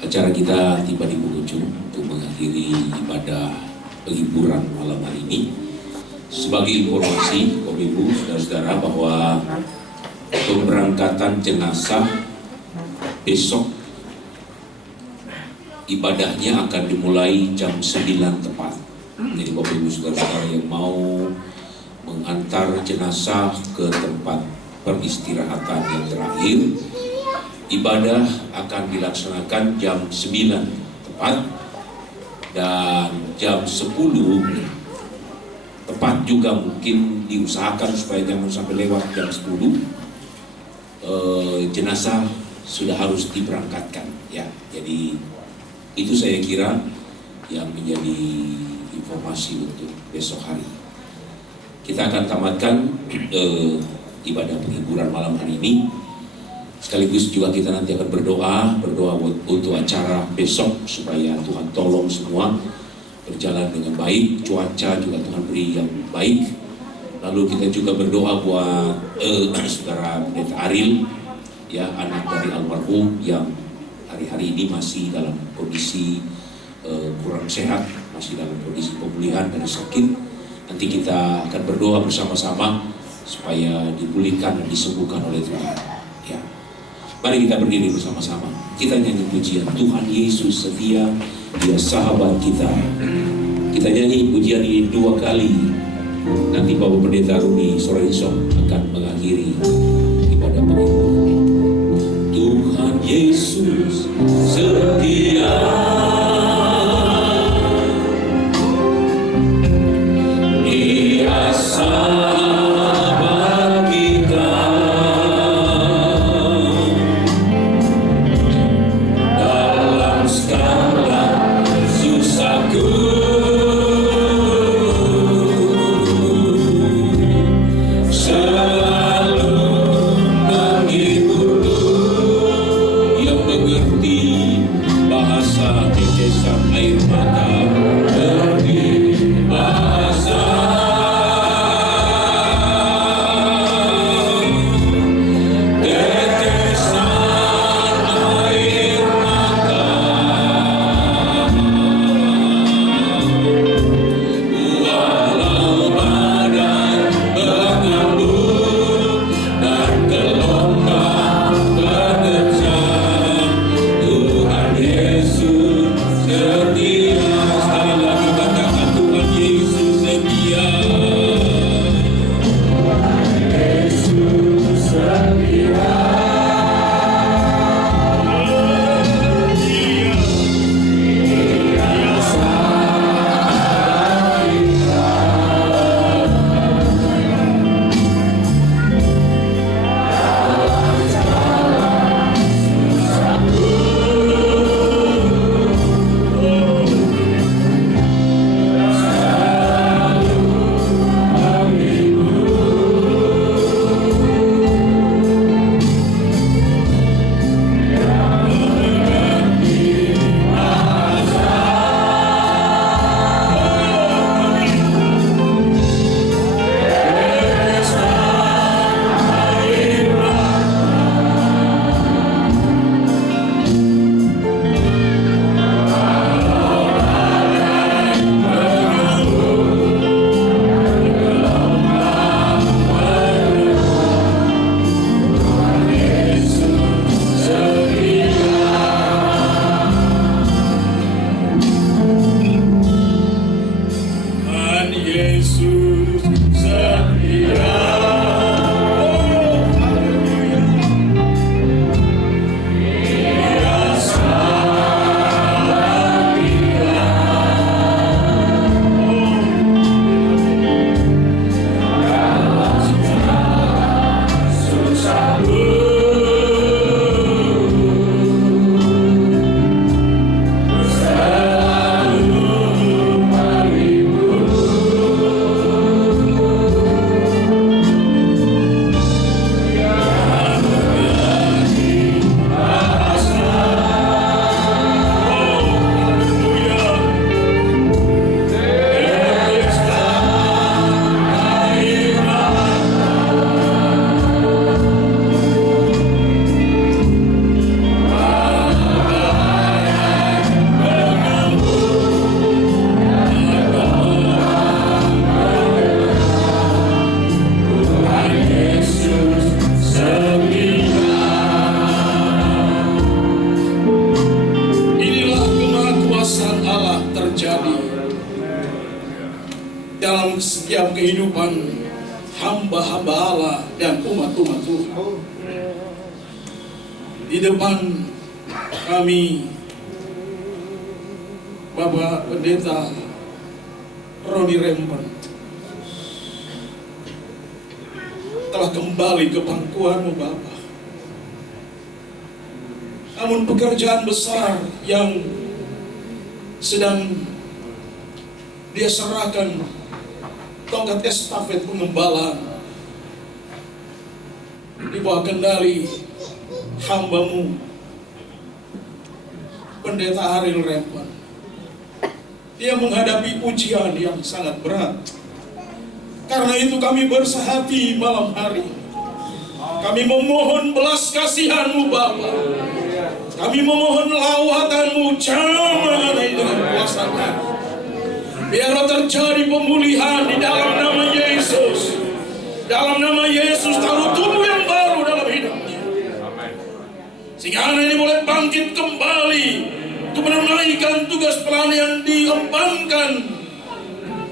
Acara kita tiba di penghujung untuk mengakhiri ibadah penghiburan malam hari ini. Sebagai informasi, Bapak Ibu, Saudara-saudara, bahwa pemberangkatan jenazah besok ibadahnya akan dimulai jam 9 tepat. Jadi Bapak Ibu Saudara-saudara yang mau mengantar jenazah ke tempat peristirahatan yang terakhir, ibadah akan dilaksanakan jam 9 tepat, dan jam 10 tepat juga mungkin diusahakan supaya jangan sampai lewat jam 10. Jenazah sudah harus diberangkatkan ya. Jadi itu saya kira yang menjadi informasi untuk besok hari. Kita akan tamatkan ibadah penghiburan malam hari ini. Sekaligus juga kita nanti akan berdoa untuk acara besok supaya Tuhan tolong semua berjalan dengan baik, cuaca juga Tuhan beri yang baik. Lalu kita juga berdoa buat saudara Pendeta Ariel, ya, anak dari almarhum yang hari-hari ini masih dalam kondisi kurang sehat, masih dalam kondisi pemulihan dari sakit. Nanti kita akan berdoa bersama-sama supaya dipulihkan dan disembuhkan oleh Tuhan. Ya. Mari kita berdiri bersama-sama. Kita nyanyi pujian Tuhan Yesus setia, Dia sahabat kita. Kita nyanyi pujian ini 2 kali. Nanti Bapak Pendeta Rudi sore esok akan mengakhiri ibadah penghiburan. Tuhan Yesus setia, Dia sahabat kita. Dalam segala susahku selalu kehidupan hamba-hamba Allah dan umat-umat Tuhan. Di depan kami Bapak Pendeta Roni Rempan telah kembali ke pangkuanmu Bapak. Namun pekerjaan besar yang sedang dia serahkan, tongkat estafet pengembalaan di bawah kendali hamba-Mu Pendeta Ariel Rempan. Dia menghadapi ujian yang sangat berat. Karena itu kami bersehati malam hari. Kami memohon belas kasihan-Mu Bapa. Kami memohon lawatan-Mu, jamah dengan kuasa-Nya. Biarlah terjadi pemulihan di dalam nama Yesus. Dalam nama Yesus, taruh tubuh yang baru dalam hidupnya. Sehingga anak ini boleh bangkit kembali untuk menunaikan tugas pelayanan yang diembankan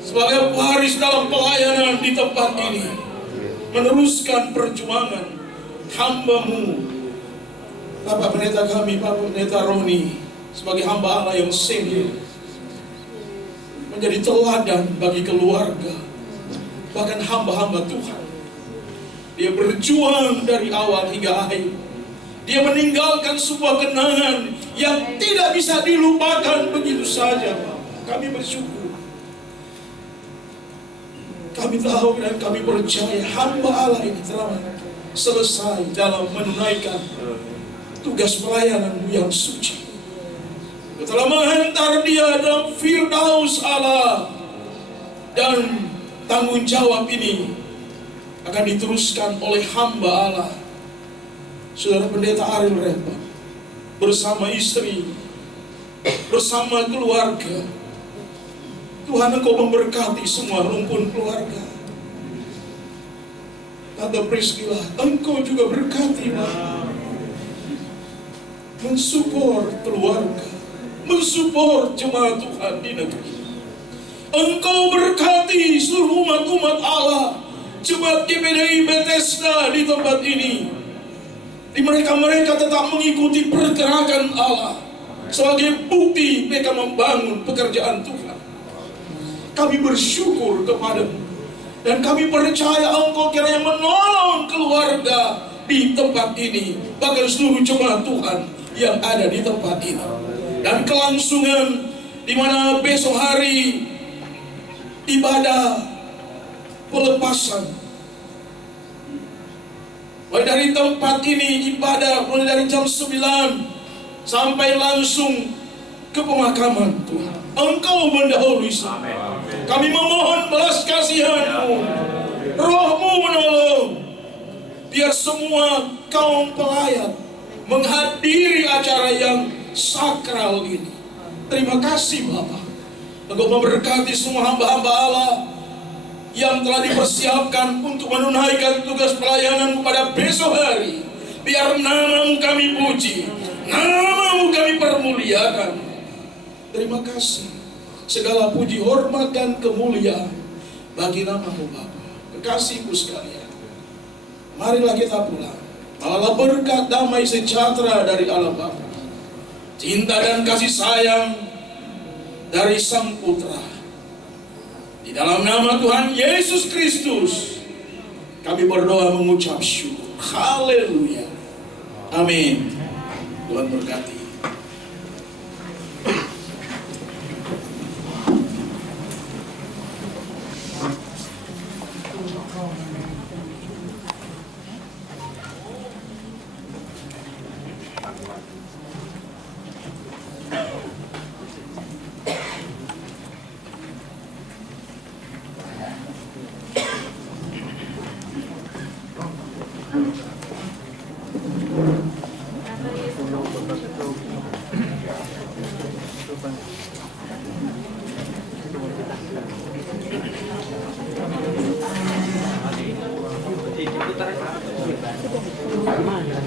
sebagai waris dalam pelayanan di tempat ini. Meneruskan perjuangan hamba-Mu Bapak Pendeta kami, Bapak Pendeta Roni, sebagai hamba Allah yang senior, menjadi teladan bagi keluarga, bahkan hamba-hamba Tuhan. Dia berjuang dari awal hingga akhir. Dia meninggalkan sebuah kenangan yang tidak bisa dilupakan begitu saja, Pak. Kami bersyukur. Kami tahu dan kami percaya hamba Allah ini telah selesai dalam menunaikan tugas pelayanan-Mu yang suci. Kau telah menghantar dia dalam Firdaus Allah, dan tanggung jawab ini akan diteruskan oleh hamba Allah Saudara Pendeta Ariel Rempan bersama istri, bersama keluarga. Tuhan, Engkau memberkati semua rumpun keluarga. Tante Priscilla, Engkau juga berkati mensupport keluarga, mensupport jemaat Tuhan di negeri. Engkau berkati seluruh umat-umat Allah, jemaat GPDI Bethesda di tempat ini, di mereka tetap mengikuti pergerakan Allah sebagai bukti mereka membangun pekerjaan Tuhan. Kami bersyukur kepada-Mu, dan kami percaya Engkau kiranya menolong keluarga di tempat ini, bahkan seluruh jemaat Tuhan yang ada di tempat ini. Dan kelangsungan di mana besok hari ibadah pelepasan, mulai dari tempat ini ibadah mulai dari jam 9 sampai langsung ke pemakaman Tuhan. Engkau mendahului semua. Kami memohon belas kasihan-Mu, Roh-Mu menolong, biar semua kaum pelayan menghadiri acara yang sakral ini. Terima kasih Bapak. Engkau memberkati semua hamba-hamba Allah yang telah dipersiapkan untuk menunaikan tugas pelayanan pada besok hari. Biar nama-Mu kami puji, nama-Mu kami permuliakan. Terima kasih. Segala puji, hormat, dan kemuliaan bagi nama-Mu Bapa. Kekasihku sekalian, marilah kita pulang. Malah berkat damai sejahtera dari Allah Bapa, cinta dan kasih sayang dari Sang Putra, di dalam nama Tuhan Yesus Kristus kami berdoa mengucap syukur. Haleluya. Amin. Tuhan berkati. Mana?